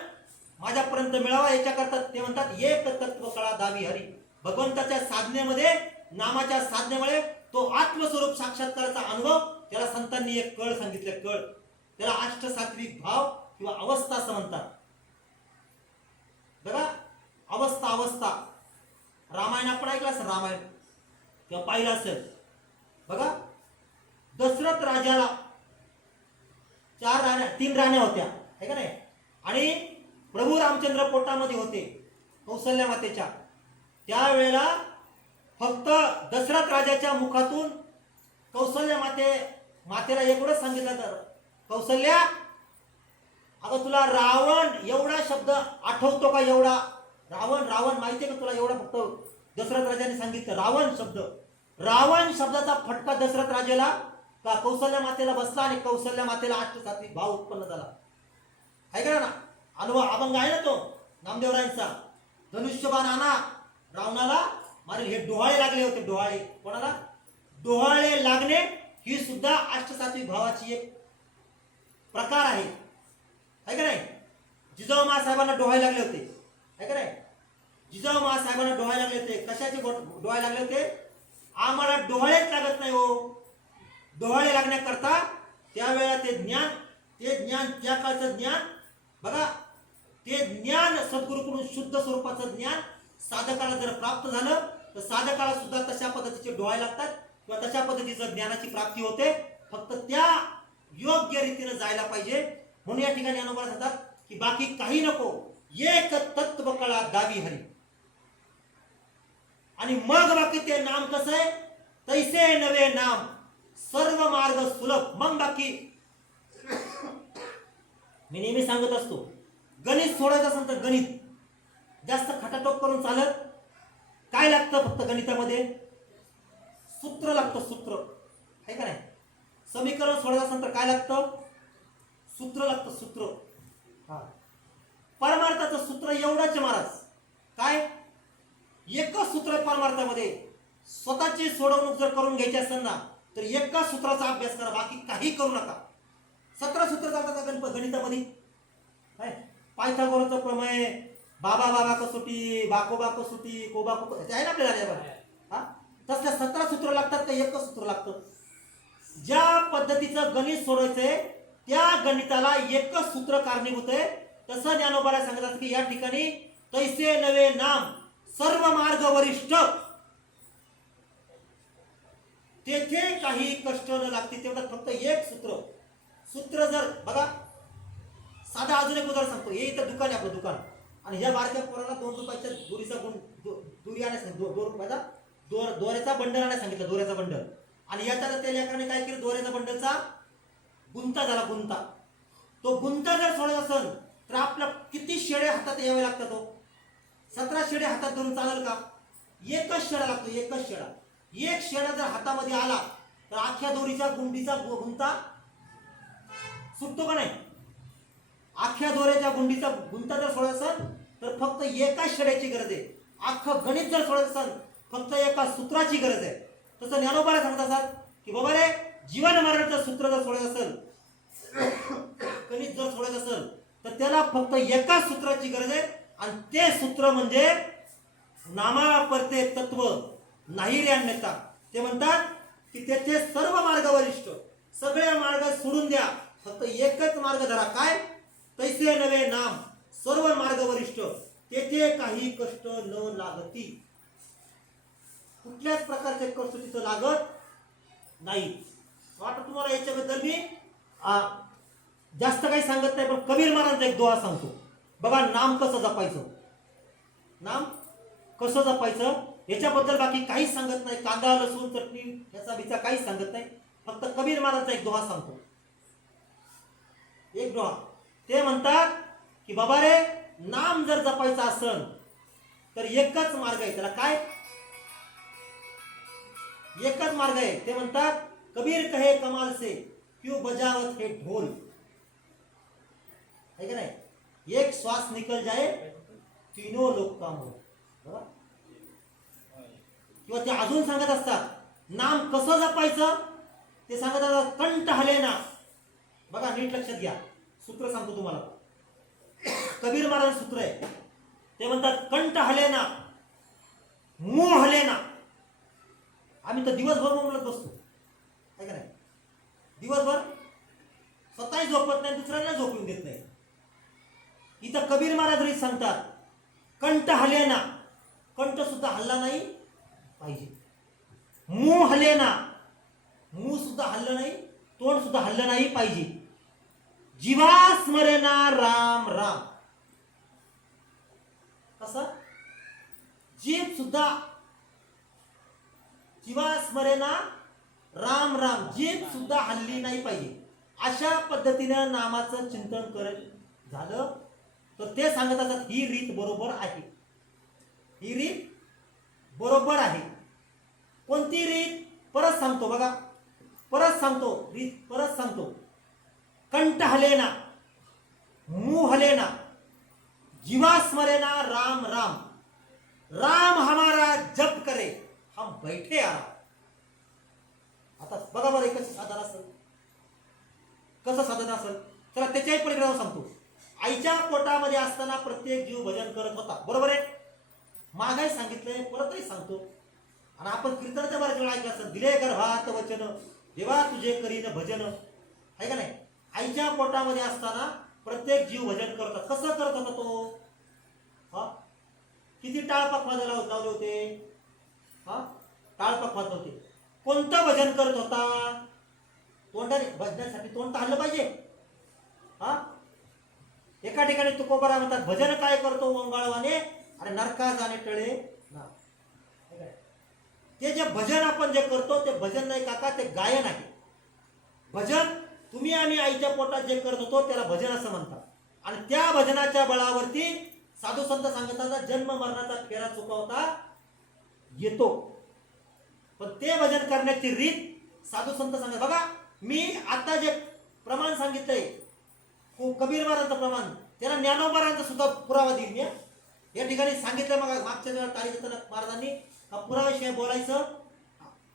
माझ्यापर्यंत मिळावा याच्याकरता ते म्हणतात एक तत्व कळा दावी हरी. भगवंताच्या साधनेमध्ये, नामाच्या साधनेमुळे तो आत्मस्वरूप साक्षात्काराचा अनुभव, त्याला संतांनी एक कळ सांगितले. कळ त्याला अष्टसात्विक भाव किंवा अवस्था असं म्हणतात. बघा अवस्था रामायण आपण ऐकलं असेल, रामायण किंवा पाहिलं असेल. बघा दशरथ राजाला 3 राण्या होत्या आहे का नाही, आणि प्रभू रामचंद्र पोटामध्ये होते कौसल्या मातेच्या. त्यावेळेला फक्त दशरथ राजाच्या मुखातून कौसल्या मातेला एवढंच सांगितलं तर कौसल्या, अगं तुला रावण एवढा शब्द आठवतो का, एवढा रावण माहितीये का तुला, एवढा फक्त दशरथ राजाने सांगितलं. रावण शब्दाचा फटका दशरथ राजाला का कौसल्या मातेला बसला आणि कौसल्या मातेला अष्टसात्विक भाव उत्पन्न झाला. आहे का ना, अनुभव अभंग आहे ना तो नामदेवरायांचा. धनुष्यबाण आणा रावणाला मारे हे डोहाळे लागले होते, डोहाळे. कोणाला? डोहाळे लागणे ही सुद्धा अष्टसात्विक भावाची एक प्रकार आहे का नाही? जिजाऊ साहेबांना डोहाळे लागले होते, आहे का नाही? जिजाऊ साहेबांना डोहाळे लागले होते. कशाचे डोहाळे लागले होते? आम्हाला डोहाळेच लागत नाही हो. डोहाळे लागण्याकरता त्यावेळेला ते ज्ञान त्या काळचं ज्ञान बघा, ते ज्ञान सद्गुरूकडून शुद्ध स्वरूपाचं ज्ञान साधकाला जर प्राप्त झालं तर साधकाला सुद्धा तशा पद्धतीचे डोहाळे लागतात किंवा तशा पद्धतीचं ज्ञानाची प्राप्ती होते. फक्त त्या योग्य रीतीने जायला पाहिजे. म्हणून या ठिकाणी अनुभव सांगतात की बाकी काही नको, एक तत्व कळा दावी हरी. आणि मग बाकी ते नाम कसं आहे? तैसे नवे नाम सर्व मार्ग सुलभ. मग बाकी मी नेहमी सांगत असतो, गणित सोडायचं असेल तर गणित जास्त खटाटोप करून चालत. काय लागतं फक्त गणितामध्ये? सूत्र लागतं, सूत्र, आहे का नाही? समीकरण सोडायचं असेल तर काय लागतं? सूत्र लागतं, सूत्र. हा, परमार्थाचं सूत्र एवढंच महाराज. काय? एकच सूत्र आहे परमार्थामध्ये. स्वतःची सोडवणूक जर करून घ्यायची असेल ना तर एकाच सूत्राचा अभ्यास करा, बाकी काही करू नका. 17 सूत्र चालतात गणितामध्ये. पायथागोरसचा प्रमेय, बाबा बाबा कसोटी, बाकोबा कसोटी, कोबा को आहे ना आपल्याला. हा, तसल्या 17 सूत्र लागतात का एकच सूत्र लागतं? ज्या पद्धतीचं गणित सोडवायचंय त्या गणिताला एकच सूत्र कारणीभूत आहे. तसं ज्ञानोबाला सांगतात की या ठिकाणी तैसे नवे नाम सर्व मार्ग वरिष्ठ. तेथे काही कष्ट न लागते, तेवढं फक्त एक सूत्र. सूत्र जर बघा, साधा अजून एक उदाहरण सांगतो. हे इथं दुकान आहे, आपलं दुकान, आणि ह्या बारक्या पोराला 2 रुपयाच्या दोरीचा दोरी आणायला सांगितलं, 2 रुपयाचा दोऱ्याचा बंडल आणायला सांगितलं, दोऱ्याचा बंडल. आणि याच्यात त्या लेकराने काय केलं? दोऱ्याचा बंडलचा गुंता झाला, गुंता. तो गुंता जर सोडत असेल तर आपल्या किती शेडे हातात यावे लागतात? तो 17 शेडे हातात धरून चालेल का? एकच शेडा लागतो, एकच शेडा. एक शेडा जर हातामध्ये आला तर अख्ख्या दोरीच्या गुंडीचा गुंता सुटतो का नाही? अख्ख्या दोऱ्याच्या गुंडीचा गुंता जर सोडत असेल तर फक्त एकाच शेड्याची गरज आहे. अख्खं गणित जर सोडत असेल फक्त एका सूत्राची गरज आहे. तसं ज्ञानोबाला सांगत असाल की बाबा रे, जीवन मरणाचं सूत्र जर सोडत असेल, गणित जर सोडत असेल तर त्याला फक्त एकाच सूत्राची गरज आहे. आणि ते सूत्र म्हणजे नामापरते तत्व नाही रे अन्यथा. ते म्हणतात की तेथे सर्व मार्ग वरिष्ठ, सगळे मार्ग सोडून द्या, फक्त एकच मार्ग धरा. काय? तैसे नवे नाम सर्व मार्ग वरिष्ठ, तेथे काही कष्ट न लागती. कुठल्याच प्रकारचे कष्ट तिथं लागत नाही. वाटतं तुम्हाला याच्याबद्दल मी जास्त काही सांगत नाही, पण कबीर महाराजांचा एक दोहा सांगतो बघा. नाम कसं जपायचं, नाम कसं जपायचं याच्याबद्दल बाकी काहीच सांगत नाही. कांदा लसूण चटणी याचा बिचा काहीच सांगत नाही. फक्त कबीर महाराजांचा एक दोहा सांगतो, एक दोहा. ते म्हणतात की बाबा रे, नाम जर जपायचं असेल तर एकच मार्ग आहे. त्याला काय? एकच मार्ग आहे. ते म्हणतात कबीर कहे कमाल से क्यों बजावत है ढोल. है का नाही? एक श्वास निकल जाए तीनों लोक काम हो. किंवा ते अजून सांगत असतात नाम कसं जपायचं. ते सांगत असतात कंठ हलेना. बघा नीट लक्षात घ्या, सूत्र सांगतो तुम्हाला. कबीर महाराज सूत्र आहे. ते म्हणतात कंठ हलेना, मुंह हलेना. आम्ही तर दिवसभर बोलत बसतो, आहे का नाही? दिवसभर स्वतःही झोपत नाही, दुसऱ्यांना झोपून देत नाही. इथं कबीर महाराज सांगतात कंठ हलेना, कंठ सुद्धा हल्ला नाही पाहिजे. मुंह हलेना, मुंह सुद्धा हल्लं नाही, तोंड सुद्धा हल्लं नाही पाहिजे. जीवा स्मरेना राम राम. कसं? जीभ सुद्धा जीवा स्मरेना राम राम, जीभ सुद्धा हल्ली नाही पाहिजे. अशा पद्धतीने नामाचं चिंतन करत झालं तर ते सांगत असतात ही रीत बरोबर आहे. ही रीत बरोबर आहे. कोणती रीत? परत सांगतो बघा, परत सांगतो रीत, परत सांगतो. कंठ हलेना, मुंह हलेना, जीवा स्मरेना राम राम. राम हमारा जप करे हम बैठे आराम. आता बघा बरं कसं साधन असेल, कसं साधन असेल. चला त्याच्याही पलीकडे जाऊन सांगतो. आईच्या पोटामध्ये असताना प्रत्येक जीव भजन करत होता. बरोबर आहे. मागाही सांगितलंय, परतही सांगतो. आणि आपण कीर्तनाच्या बऱ्याच वेळा ऐकलं असतं, दिले गर्भात वचन देवा तुझे करीन भजन, आहे का नाही. आईच्या पोटामध्ये असताना प्रत्येक जीव भजन करत होता. कसं करत होता तो? हा, किती टाळपाक वाजायला लावले होते? हा, टाळपाक वाजत होते. कोणतं भजन करत होता? तोंडाने. भजनासाठी तोंड तर हल्लं पाहिजे. हा, एका ठिकाणी तुकोबारा म्हणतात, भजन काय करतो वंगाळवाने आणि नरका जाणे टळे ना. ते जे भजन आपण जे करतो ते भजन नाही काका, ते गायन आहे. भजन तुम्ही आम्ही आईच्या पोटात जे करत होतो त्याला भजन असं म्हणतात. आणि त्या भजनाच्या बळावरती साधू संत सांगतात जन्म मरणाचा फेरा चुकवता येतो. पण ते भजन करण्याची रीत साधू संत सांगतात. बघा मी आता जे प्रमाण सांगितलंय कबीर महाराजांचं प्रमाण, त्याला ज्ञानोबारांचा सुद्धा पुरावा देईल मी. या ठिकाणी सांगितलं मग मागच्या वेळा तारीख महाराजांनी पुराव्याशिवाय बोलायचं,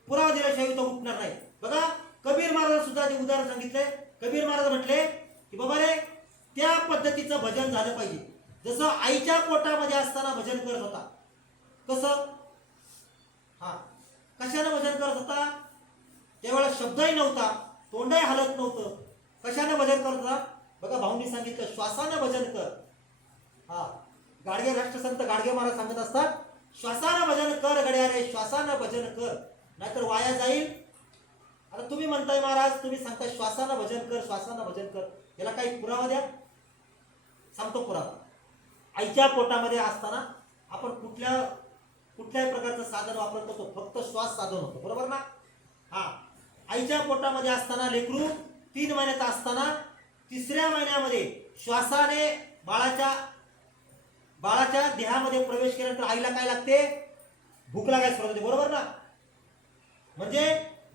पुरावा दिल्याशिवाय तो उठणार नाही. बघा कबीर महाराज सुद्धा ते उदाहरण सांगितलंय. कबीर महाराज म्हटले की बाबा रे त्या पद्धतीचं भजन झालं पाहिजे जसं आईच्या पोटामध्ये असताना भजन करत होता. कसं? हा, कशानं भजन करत होता? त्यावेळेला शब्दही नव्हता, तोंडही हलत नव्हतं. कशाने भजन करत होता? बघा भाऊंनी सांगितलं श्वासानं भजन कर. हा, गाडगे राष्ट्रसंत गाडगे महाराज सांगत असतात, श्वासानं भजन कर गड्या रे, श्वासानं भजन कर, नाहीतर वाया जाईल. आता तुम्ही म्हणताय महाराज, तुम्ही सांगताय श्वासानं भजन कर, श्वासानं भजन कर, याला काही पुरावा द्या. सांगतो पुरावा. आईच्या पोटामध्ये असताना आपण कुठल्याही प्रकारचं साधन वापरत होतो, फक्त श्वास साधन होतं. बरोबर ना? हा, आईच्या पोटामध्ये असताना लेकरू 3 महिन्याचा असताना 3ऱ्या महिन्यामध्ये श्वासाने बाळाच्या देहामध्ये प्रवेश केल्यानंतर आईला काय लागते? भूक लागायला सुरुवात होते. बरोबर ना? म्हणजे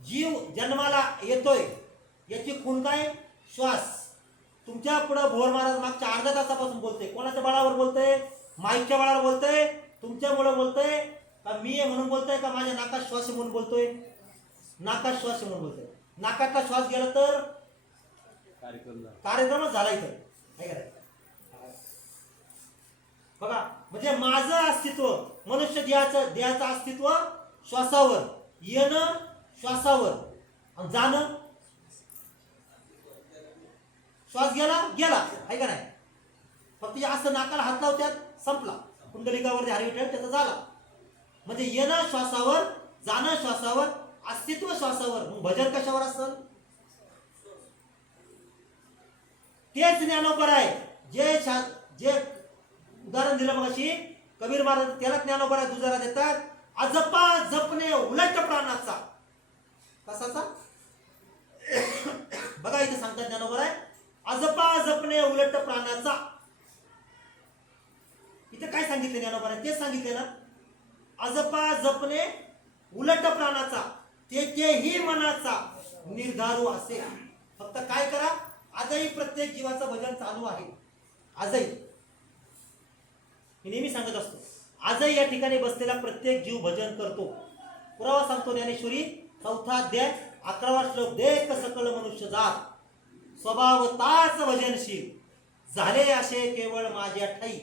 जीव जन्माला येतोय याची खूण काय? श्वास. तुमच्या पुढे भोर महाराज मागच्या अर्ध्या तासापासून बोलते. कोणाच्या बाळावर बोलतोय? माईकच्या बाळावर बोलतोय? तुमच्यामुळे बोलतोय का मी आहे म्हणून बोलतोय का माझ्या नाकात श्वास म्हणून बोलतोय? नाकात श्वास म्हणून बोलतोय. नाकातला श्वास गेला तर कार्यक्रमच झाला इथं, आहे का? बघा म्हणजे माझं अस्तित्व, मनुष्य देहाचं अस्तित्व श्वासावर, येणं श्वासावर आणि जाणं श्वास गेला, आहे का नाही? फक्त असं नाकाला हात लावत्यात, संपला. कुंडलिकावरती हरिविठ्ठल त्याचा झाला. म्हणजे येणं श्वासावर, जाणं श्वासावर, अस्तित्व श्वासावर. मग भजन कशावर असेल? तेच ज्ञानोबर आहे. जे उदाहरण दिलं मगाशी कबीर महाराज, त्याला ज्ञानोबर आहे. दुजारा देतात, अजपा जपणे उलट प्राणाचा. कसाचा? बघा इथे सांगतात ज्ञानोबर आहे, अजपा जपणे उलट प्राणाचा. इथे काय सांगितले ज्ञानोबर आहे? तेच सांगितले ना, अजपा जपणे उलट प्राणाचा, तेही मनाचा निर्धारू असे. फक्त काय करा, आजही प्रत्येक जीवाचं भजन चालू आहे. आजही मी नेहमी सांगत असतो, आजही या ठिकाणी बसलेला प्रत्येक जीव भजन करतो. पुरावा सांगतो ज्ञानेश्वरी 4था अध्याय 11वा श्लोक, देख सकल मनुष्य जात स्वभाव ताच भजनशील, झाले असे केवळ माझ्या ठाई,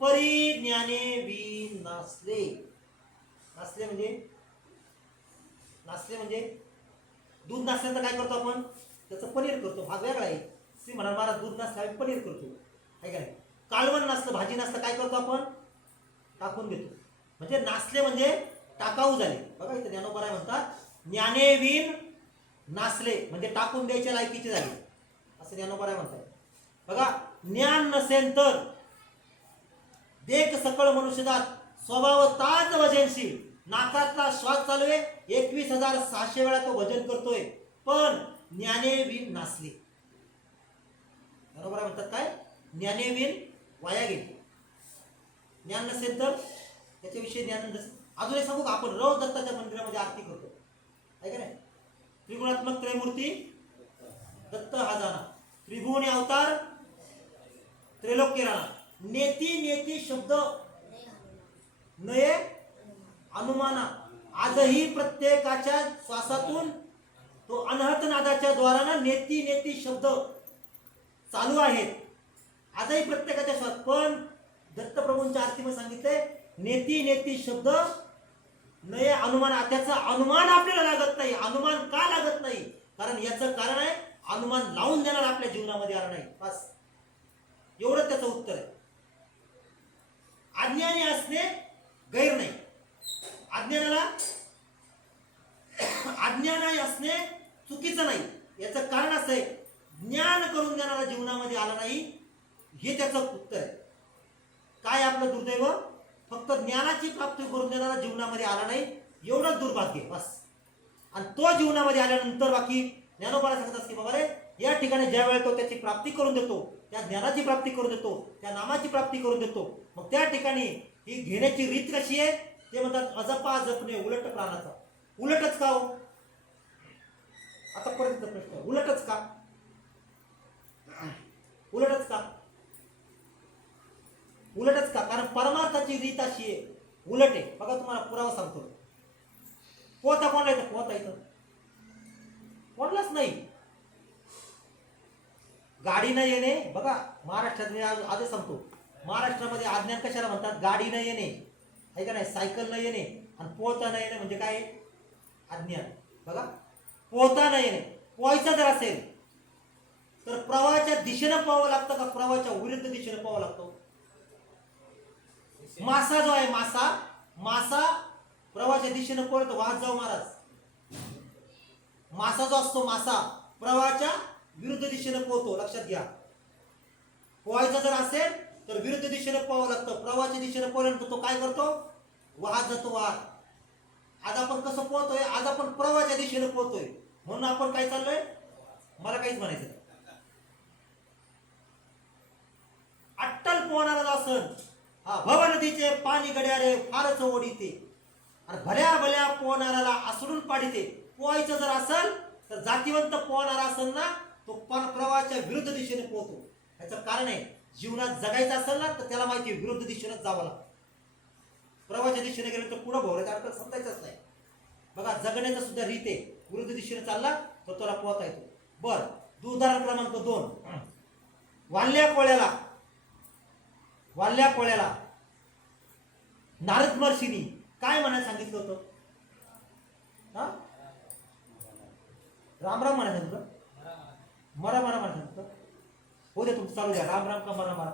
परी ज्ञाने वीन नासले. नासले म्हणजे दूध नासल्यानंतर काय करतो आपण? त्याचं पनीर करतो. भाग वेगळा आहे. श्री म्हणाल महाराज दूध नासल्यावर पनीर करतो, आहे का नाही? कालवण नासलं, भाजी नासलं, काय करतो आपण? टाकून घेतो. म्हणजे नासले म्हणजे टाकाऊ झाले. बघा इथे ज्ञानोबर आहे म्हणतात, ज्ञाने वीन नासले म्हणजे टाकून द्यायच्या लायकीचे झाले, असं ज्ञानोबर आहे म्हणतात. बघा ज्ञान नसेल तर देख सकळ मनुष्यजात स्वभाव ताज भजनशील. नाकातला श्वास चालू आहे, 21,600 वेळा तो भजन करतोय, पण ज्ञानेवीन नासले. बरोबर म्हणतात काय? ज्ञानेवीन वाया गेली. ज्ञान नसेल तर त्याच्याविषयी ज्ञान नसेल. अजून एक सांगू का? आपण रोज दत्ताच्या मंदिरामध्ये आरती करतो, आहे का नाही? त्रिगुणात्मक त्रयमूर्ती दत्त हा जाणा, त्रिभुवनी अवतार त्रैलोक्य राणा. नेती नेती शब्द नये अनुमाना. आजही प्रत्येकाच्या श्वासातून तो अनहत नादाच्या द्वारानं नेती नेती शब्द चालू आहेत. आजही प्रत्येकाच्या श्वास. पण दत्तप्रभूंच्या आरतीमध्ये सांगितले नेती नेती शब्द नये अनुमान. त्याचा अनुमान आपल्याला लागत नाही. अनुमान का लागत नाही? कारण याचं कारण आहे अनुमान लावून देणार आपल्या जीवनामध्ये आला नाही. बस एवढं त्याचं उत्तर आहे. अज्ञानी असणे गैर नाही. अज्ञानी असणे चुकीचं नाही. याचं कारण असं आहे ज्ञान करून देणारा जीवनामध्ये आला नाही, हे त्याचं उत्तर आहे. काय आपलं दुर्दैव? फक्त ज्ञानाची प्राप्ती करून देणारा जीवनामध्ये आला नाही, एवढंच दुर्भाग्य बस. आणि तो जीवनामध्ये आल्यानंतर बाकी ज्ञानोबाला सांगतात की बाबा रे, या ठिकाणी ज्या वेळेला तो त्याची प्राप्ती करून देतो, त्या ज्ञानाची प्राप्ती करून देतो, त्या नामाची प्राप्ती करून देतो, मग त्या ठिकाणी ही घेण्याची रीत कशी आहे? ते म्हणतात अजपा जपणे उलट प्राणाचा. उलटच का हो? आता परत प्रश्न, उलटच का? उलटच का? उलटच का? कारण परमार्थाची रीत अशी आहे, उलट आहे. बघा तुम्हाला पुरावा सांगतो. पोहता कोणाला येतं? पोहता येतं कोणालाच नाही. गाडी न येणे. बघा महाराष्ट्रात मी आजच सांगतो, महाराष्ट्रामध्ये अज्ञान कशाला म्हणतात? गाडी न येणे आहे का नाही, सायकल न येणे आणि पोहता न येणे म्हणजे काय? अज्ञान. बघा पोहता न येणे. पोहायचं जर असेल तर प्रवाहाच्या दिशेनं पोहावं लागतं का प्रवाहाच्या विरुद्ध दिशेनं पोहावं लागतो? मासा जो आहे, मासा प्रवाहाच्या दिशेनं पोहतो. वाहत जाऊ महाराज. मासा जो असतो, मासा प्रवाहाच्या विरुद्ध दिशेनं पोहतो. लक्षात घ्या. पोहायचं जर असेल तर विरुद्ध दिशेनं पोहावं लागतं. प्रवाहाच्या दिशेनं पोहल्यानंतर तो काय करतो? वाहत जातो. वाहत. आज आपण कसं पोहतोय? आज आपण प्रवाहाच्या दिशेनं पोहतोय. म्हणून आपण काय चाललोय? मला काहीच म्हणायचं नाही. अट्टल पोहणारा असन, भव नदीचे पाणी गड्यारे फारच ओढीते, आणि भल्या भल्या पोहणाऱ्याला असरून पाडिते. पोहायचं जर असेल तर जातीवंत पोहणारा असेल ना, तो प्रवाहाच्या विरुद्ध दिशेने पोहतो. याचं कारण आहे जीवनात जगायचं असेल ना तर त्याला माहिती आहे विरुद्ध दिशेनेच जावं लागतं. प्रवाहाच्या दिशेने गेलं तर पुढे भोवऱ्याचा अर्थ समजायचाच नाही. बघा जगण्याचा सुद्धा रीत आहे. विरुद्ध दिशेने चालला तर त्याला पोहता येतो. बर, उदाहरण क्रमांक 2. वाल्ल्या कोळ्याला नारद महर्षींनी काय म्हणायला सांगितलं होतं? राम राम म्हणायचं सांगितलं. मरा मरा म्हणायचं सांगितलं. हो दे तुमचं चालू द्या. राम राम का मरा मरा?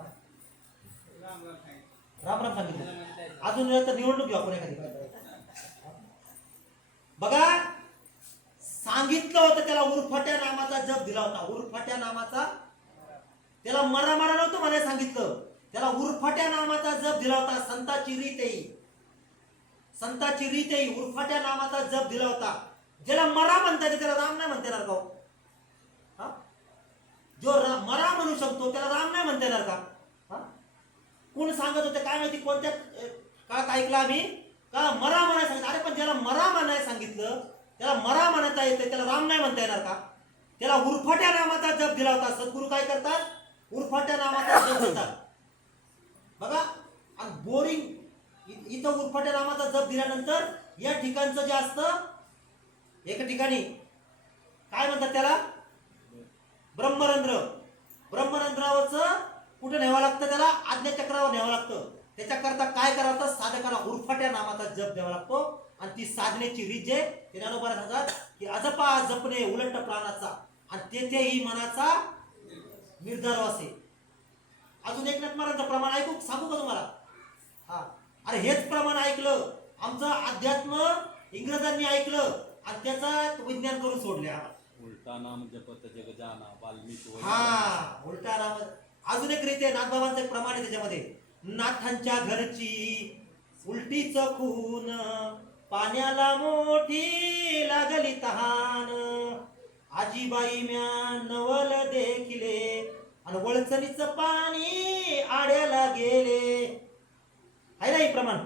राम राम सांगितलं. अजून तर निवडणूक घेऊ आपण एखादी. बघा सांगितलं होतं त्याला उरफाट्या नामाचा जप दिला होता. उरफाट्या नामाचा. त्याला मरा मरा नव्हतं म्हणायला सांगितलं. त्याला उरफाट्या नामाचा जप दिला होता. संताची रीत आहे. उरफाट्या नामाचा जप दिला होता. ज्याला मरा म्हणतात त्याला राम नाही म्हणता येणार का? जो मरा म्हणू शकतो त्याला राम नाही म्हणता येणार का? कोण सांगत होते काय माहिती, कोणत्या काळात ऐकला आम्ही का मरा म्हणायला सांगितलं. अरे पण ज्याला मरा म्हणायला सांगितलं त्याला मरा म्हणता येते, त्याला राम नाही म्हणता येणार का? त्याला उरफाट्या नामाचा जप दिला होता. सद्गुरू काय करतात? उरफाट्या नामाचा जप देतात. बघा आणि बोरिंग इथं उरफाट्या नामाचा जप दिल्यानंतर या ठिकाणचं जे असतं, एका ठिकाणी काय म्हणतात त्याला? ब्रह्मरंध्रावरचं कुठे न्यावं लागतं? त्याला आज्ञाचक्रावर न्यावं लागतं. त्याच्याकरता काय करावं लागतं? साधकाला उरफाट्या नामाचा जप द्यावा लागतो. आणि ती साधनेची रीत जे ते ज्ञानोबा सांगतात की अजपा जपणे उलट प्राणाचा, आणि तेथेही मनाचा निर्धार असे. अजून एकनाथ महाराजांचं प्रमाण ऐकू सांगू का तुम्हाला? अरे हेच प्रमाण ऐकलं आमचं अध्यात्म इंग्रजांनी ऐकलं आणि त्याचा विज्ञान करून सोडले. उलटा नाम जपत जग जाना वाल्मिकी. उलटा नाम. अजून एक रीती आहे नाथबाबांचं एक प्रमाण आहे त्याच्यामध्ये. नाथांच्या घरची उलटीच खून, पाण्याला मोठी लागली तहान, आजीबाई म्या नवल देखिले, आणि वळचणीचं पाणी आड्याला गेले. आहे ना हे प्रमाण?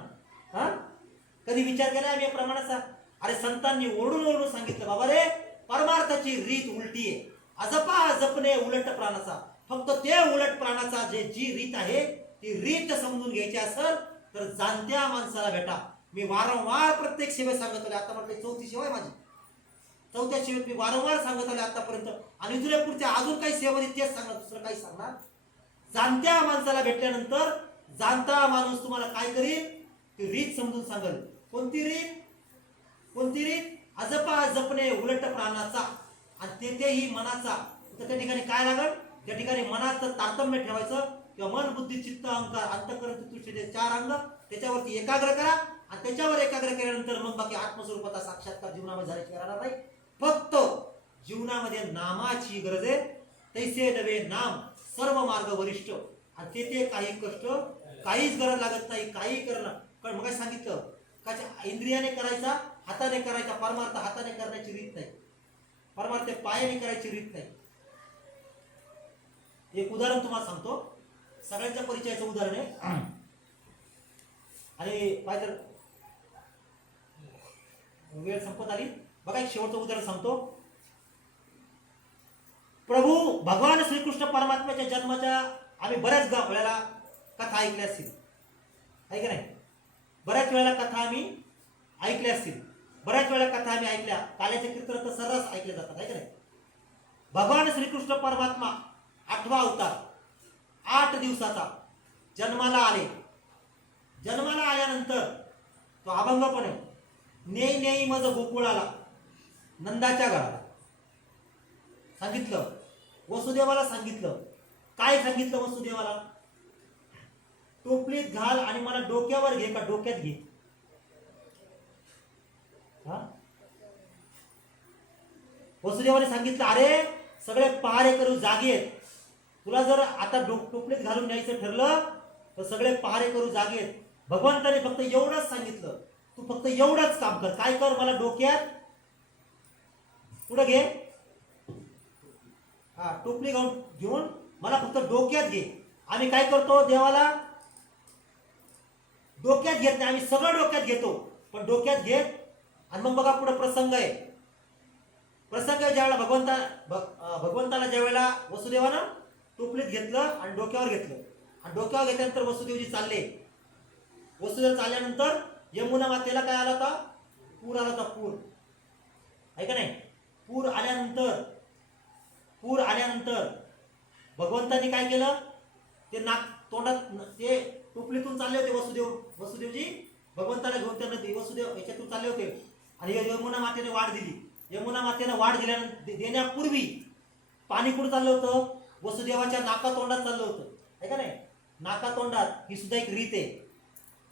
कधी विचार केला आम्ही या प्रमाणाचा? अरे संतांनी ओढून सांगितलं बाबा रे परमार्थाची रीत उलटी आहे. अजपा जपणे उलट प्राणाचा. फक्त ते उलट प्राणाचा जी रीत आहे ती रीत समजून घ्यायची असेल तर जाणत्या माणसाला भेटा. मी वारंवार प्रत्येक सेवेत सांगत आले, आता म्हटलं 4थी सेवा आहे माझी. 4थ्या सेवेत मी वारंवार सांगत आले आतापर्यंत, आणि तुला पुढच्या अजून काही सेवेमध्ये तेच सांगणार, दुसरं काही सांगणार. जाणत्या माणसाला भेटल्यानंतर जाणता माणूस तुम्हाला काय करील, ती रीत समजून सांगेल. कोणती रीत? कोणती रीत? अजपा जपणे उलट प्राणाचा, आणि तेथेही मनाचा. तर त्या ठिकाणी काय लागल? त्या ठिकाणी मनाचं तारतम्य ठेवायचं, किंवा मन बुद्धी चित्त अहंकार अंतःकरण चतुष्टय 4 अंग त्याच्यावरती एकाग्र करा, आणि त्याच्यावर एकाग्र केल्यानंतर मग बाकी आत्मस्वरूपाचा साक्षात्कार जीवनामध्ये झाल्याची राहणार नाही. फक्त जीवनामध्ये नामाची गरज आहे. तैसे नवे नाम सर्व मार्ग वरिष्ठ, आणि तेथे काही कष्ट, काहीच गरज लागत नाही, काही करणं. कारण मग सांगितलं का इंद्रियाने करायचा, हाताने करायचा. परमार्थ हाताने करण्याची रीत नाही, परमार्थ पायाने करायची रीत नाही. एक उदाहरण तुम्हाला सांगतो, सगळ्यांच्या परिचयाचं उदाहरण आहे. आणि काय तर वेळ संपत आली. बघा एक शेवटचं उदाहरण सांगतो. प्रभू भगवान श्रीकृष्ण परमात्म्याच्या जन्माच्या आम्ही बऱ्याच वेळेला कथा ऐकल्या असतील, आहे का नाही? बऱ्याच वेळेला कथा आम्ही ऐकल्या असतील, बऱ्याच वेळेला कथा आम्ही ऐकल्या. काल्याचे कीर्तन तर सर्रास ऐकले जातात, आहे का नाही? भगवान श्रीकृष्ण परमात्मा 8वा अवतार, 8 दिवसाचा जन्माला आले. जन्माला आल्यानंतर तो अभंगपणे नेई नेई मज गोकुळाला, नंदाच्या घराला सांगितलं. वसुदेवाला सांगितलं. काय सांगितलं वसुदेवाला? टोपलीत घाल आणि मला डोक्यावर घे, का डोक्यात घे? वसुदेवाने सांगितलं, अरे सगळे पहारे करू जागे आहेत, तुला जर आता टोपलीत घालून न्यायचं ठरलं तर सगळे पहारे करू जागे आहेत. भगवंताने फक्त एवढंच सांगितलं, तू फक्त एवढंच काम कर. काय कर? मला डोक्यात पुढे घे, टोपली घेऊन मला फक्त डोक्यात घे. आम्ही काय करतो? देवाला डोक्यात घेत नाही, आम्ही सगळं डोक्यात घेतो, पण डोक्यात घेत. आणि मग बघा पुढे प्रसंग आहे. प्रसंग आहे ज्यावेळेला भगवंताला ज्यावेळेला वसुदेवानं टोपलीत घेतलं आणि डोक्यावर घेतलं, आणि डोक्यावर घेतल्यानंतर वसुदेवजी चालले. वसुदेव चालल्यानंतर यमुना मातेला काय आला होता? पूर आला होता, पूर, आहे का नाही? पूर आल्यानंतर भगवंतांनी काय केलं? ते नाक तोंडात, ते टोपलीतून चालले होते वसुदेवजी भगवंताला घेऊन त्या नदी वसुदेव याच्यातून चालले होते, आणि यमुना मातेने वाढ दिली. यमुना मातेने वाढ देण्यापूर्वी पाणी कुठं चाललं होतं? वसुदेवाच्या नाका तोंडात चाललं होतं, आहे का नाही? नाका तोंडात. ही सुद्धा एक रीत आहे,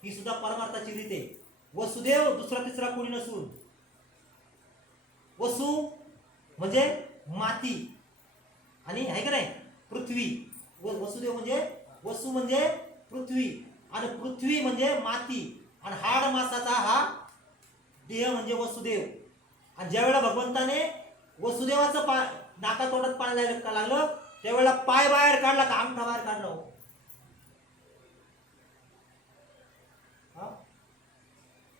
ही सुद्धा परमार्थाची रीत आहे. वसुदेव दुसरा तिसरा कोणी नसून वसु म्हणजे माती, आणि आहे का नाही पृथ्वी. वसुदेव म्हणजे वसु म्हणजे पृथ्वी, आणि पृथ्वी म्हणजे माती, आणि हाड मासाचा हा देह म्हणजे वसुदेव. आणि ज्यावेळेला भगवंताने वसुदेवाचं नाका तोंडात पाणी लागलं त्यावेळेला पाय बाहेर काढला का अंगठा बाहेर काढला? हो,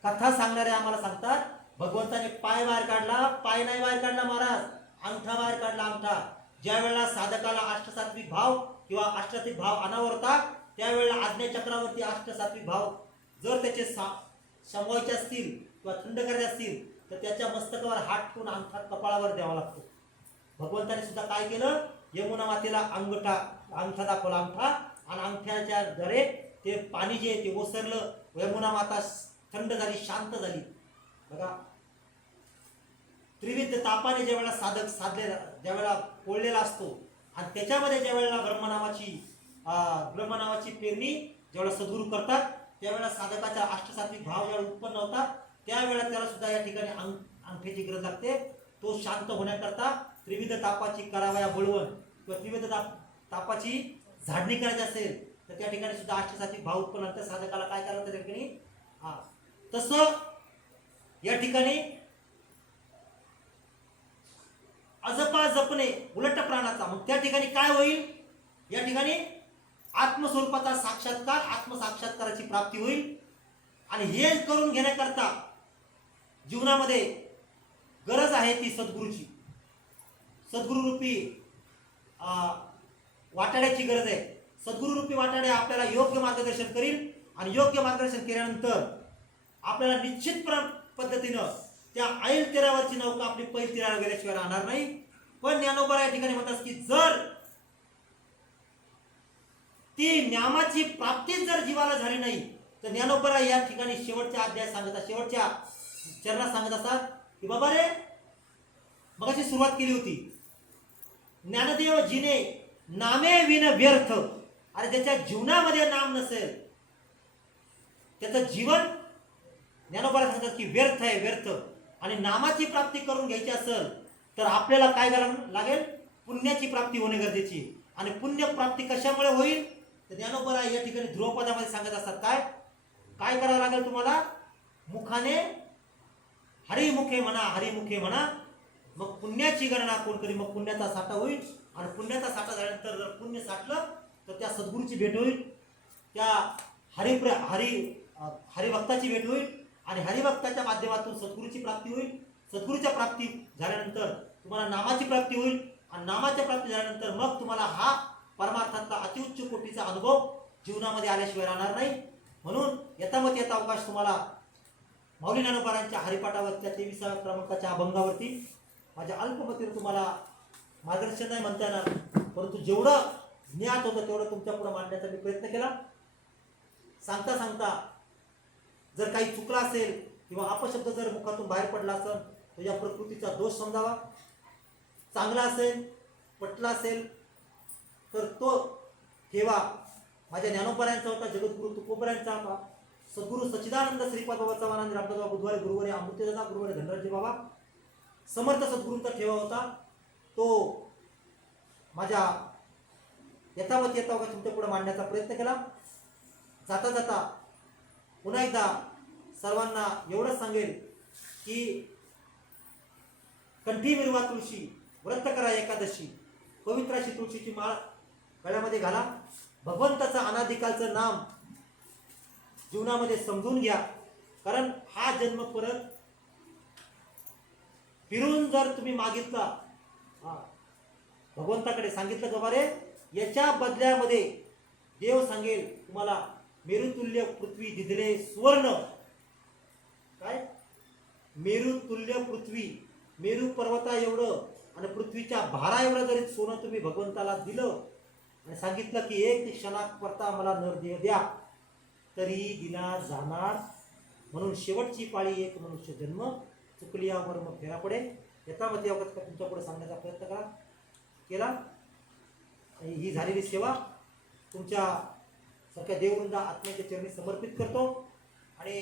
कथा सांगणारे आम्हाला सांगतात भगवंताने पाय बाहेर काढला. पाय नाही बाहेर काढला महाराज, अंगठा बाहेर काढला, अंगठा. ज्या वेळेला साधकाला अष्टसात्विक भाव किंवा अष्टात्विक भाव अनावर होता त्यावेळेला आज्ञाचक्रावरती अष्टसात्विक भाव जर त्याचे शमवायचे असतील किंवा थंड करायचे असतील तर त्याच्या मस्तकावर हात ठेवून अंगठा कपाळावर द्यावा लागतो. भगवंताने सुद्धा काय केलं? यमुना मातेला अंगठा दाखवला, अंगठा, आणि अंगठ्याच्या द्वारे ते पाणी जे ते ओसरलं. यमुना माता थंड झाली, शांत झाली. बघा, त्रिविध तापाने ज्या वेळेला साधक ज्या वेळेला पोळलेला असतो, आणि त्याच्यामध्ये ज्या वेळेला ब्रह्मनामाची पेरणी ज्यावेळेला सद्गुरू करतात त्यावेळेला साधकाचा अष्टसात्विक भाव ज्यावेळेला उत्पन्न होतात त्यावेळेला त्याला सुद्धा या ठिकाणी अंगठ्याची गरज लागते. तो शांत होण्याकरता त्रिविध तापाची करावया बळवण, किंवा त्रिविध तापाची झाडणी करायची असेल तर त्या ठिकाणी सुद्धा अष्टसात्विक भाव उत्पन्न होतात. साधकाला काय करायचं त्या ठिकाणी? तसं या ठिकाणी अजपा जपणे उलट प्राणाचा. मग त्या ठिकाणी काय होईल? या ठिकाणी आत्मस्वरूपाचा साक्षात्कार, आत्मसाक्षात्काराची प्राप्ती होईल. आणि हे करून घेण्याकरता जीवनामध्ये गरज आहे ती सद्गुरूची, सद्गुरूरूपी वाटाड्याची गरज आहे. सद्गुरूरूपी वाटाडे आपल्याला योग्य मार्गदर्शन करील आणि योग्य मार्गदर्शन केल्यानंतर आपल्याला निश्चित पद्धतीनं त्या ऐल तीरावरची नौका आपली पैल तीराला गेल्याशिवाय राहणार नाही. पण ज्ञानोबा या ठिकाणी म्हणतात की जर ती ज्ञानाची प्राप्ती जर जीवाला झाली नाही तर ज्ञानोबा या ठिकाणी शेवटच्या अध्याय सांगतात, शेवटच्या चरणात सांगत असतात की बाबा रे, मगाशी सुरुवात केली होती, ज्ञानदेव जिने नामे विन व्यर्थ. अरे त्याच्या जीवनामध्ये नाम नसेल त्याचं जीवन ज्ञानोबा सांगतात की व्यर्थ आहे, व्यर्थ. आणि नामाची प्राप्ती करून घ्यायची असेल तर आपल्याला काय करावं लागेल? पुण्याची प्राप्ती होणे गरजेची. आणि पुण्य प्राप्ती कशामुळे होईल तर ज्ञानोबा या ठिकाणी ध्रुवपदामध्ये सांगत असतात काय काय करावं लागेल तुम्हाला? मुखाने हरिमुखे म्हणा, हरिमुखे म्हणा, मग पुण्याची गणना कोण करी, मग पुण्याचा साठा होईल. आणि पुण्याचा साठा झाल्यानंतर जर पुण्य साठलं तर त्या सद्गुरूची भेट होईल, त्या हरिभक्ताची भेट होईल आणि हरिभक्ताच्या माध्यमातून सद्गुरूची प्राप्ती होईल. सद्गुरूच्या प्राप्ती झाल्यानंतर तुम्हाला नामाची प्राप्ती होईल आणि नामाच्या प्राप्ती झाल्यानंतर मग तुम्हाला हा परमार्थातला अतिउच्च कोटीचा अनुभव जीवनामध्ये आल्याशिवाय राहणार नाही. म्हणून यथामत यथा अवकाश तुम्हाला माऊली ज्ञानोबारांच्या हरिपाठावरच्या 23व्या क्रमांकाच्या अभंगावरती माझ्या अल्पमतीने तुम्हाला मार्गदर्शन नाही म्हणता येणार, परंतु जेवढं ज्ञात होतं तेवढं तुमच्या पुढे मांडण्याचा मी प्रयत्न केला. सांगता सांगता जर काही चुकला असेल किंवा अपशब्द जर मुखातून बाहेर पडला असेल तर या प्रकृतीचा दोष समजावा. चांगला असेल, पटला असेल तर तो ठेवा. माझ्या ज्ञानोबारांचा होता, जगद्गुरु तुकोबरायांचा होता, सद्गुरु सच्चिदानंद श्रीपाद बाबा चव्हाण, रामदास बुधवारी गुरुवारी अमृतदादा, गुरुवारी धनराजी बाबा, समर्थ सद्गुरूंचा ठेवा होता. तो माझ्या यथावत यथावत तुमच्या पुढे मांडण्याचा प्रयत्न केला. जाता जाता पुन्हा एकदा सर्वांना एवढंच सांगेल की कंठी मिरवा तुळशी, व्रत करा एकादशी, पवित्र अशी तुळशीची माळ गळ्यामध्ये घाला. भगवंताचं अनादिकालचं नाम जीवनामध्ये समजून घ्या. कारण हा जन्म परत फिरून जर तुम्ही मागितला, भगवंताकडे सांगितलं का बरे याच्या बदल्यामध्ये देव सांगेल तुम्हाला मेरुतुल्य पृथ्वी दिदले सुवर्ण. काय? मेरुतुल्य पृथ्वी, मेरू पर्वता एवढं आणि पृथ्वीच्या भारा एवढं जरी सोनं तुम्ही भगवंताला दिलं आणि सांगितलं की एक क्षणात परता मला नर द्या, तरी दिला जाणार. म्हणून शेवटची पाळी एक मनुष्य जन्म, चुकली यावर मग फेरा पडे. यथामती अवगत तुमच्या पुढे सांगण्याचा प्रयत्न केला. ही झालेली सेवा तुमच्या सारख्या देववृंदा आत्म्याच्या चरणी समर्पित करतो आणि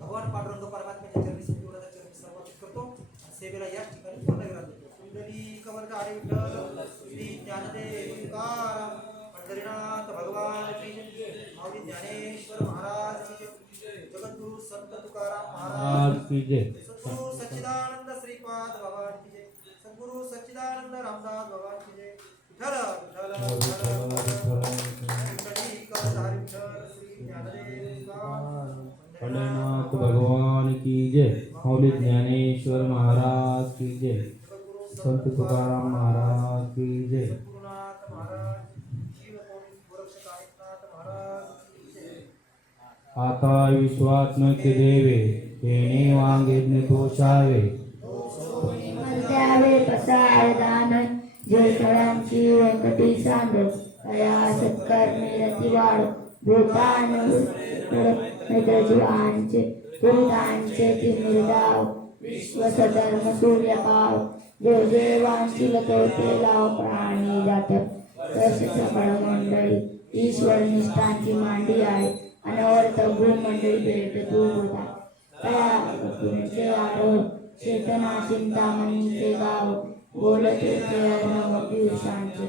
भगवान पांडुरंग परमात्म्याच्या चरणी सद्गुरूच्या चरणी समर्पित करतो. सेवेला याच ठिकाणी पूर्ण विराम देतो. कुंडली कमरधारी विठ्ठल श्री ज्ञानदेव तुकाराम पंढरीनाथ भगवान की जय. माऊली ज्ञानेश्वर महाराज की जय. जगद्गुरु संत तुकाराम महाराज की जय. सद्गुरु सच्चिदानंद श्रीपाद भगवान की जय. सद्गुरु सच्चिदानंद रामदास भगवान की जय. विठ्ठल पंढरीनाथ भगवान की जय. माऊली ज्ञानेश्वर महाराज की जय. संत तुकाराम महाराज की जय. गुरुनाथ महाराज जीव कोटी गोरक्षक नाथ महाराज की जय. आता विश्वात्मक देवे येणे वांगे तोषावे, द्यावे पसार दान जयकरांची व्यंकटी सांड, तया सत्कर्मे रती वाढ, भूतान जीवांचे भूतांचे तिमिरदाव, विश्वसधर्म सूर्यपाव, जो देवांची लतवते लाव प्राणी जात, तसे सफळ मंडळी ईश्वर निष्ठांची मांडी आहे. अनवर्थ भूमंडळी भेट तू होता, तया आरोह चेतना चिंतामणीचे गाव, बोलते अर्णव पियुषांचे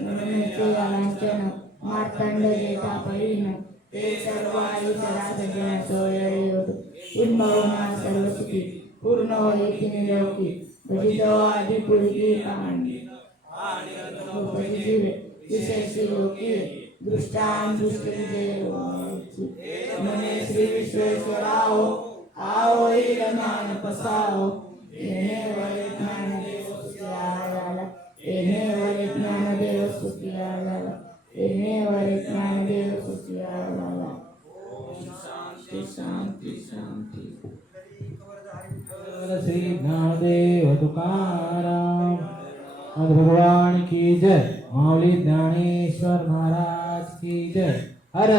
मनमेचे लांछन, मार्तंड जेता पळीन, ते सर्व आई सदा सज्जन सोययोग, बिंबवना सर्व सुखी, पूर्ण होई निरोगी, भजितो आदि पुरगी कांडी, भजिजीवे विशेष योगी, दृष्टान दृष्टी विजय मने श्री विश्वेश्वराओ, आओ ज्ञान पसाओ, येणे वरे ज्ञानदेव सुखिया झाला, येणे वरे ज्ञानदेव सुखिया झाला, येणे वरे ज्ञानदेव तुकाराम संत भगवान की जय। माऊली ज्ञानेश्वर महाराज की जय। हर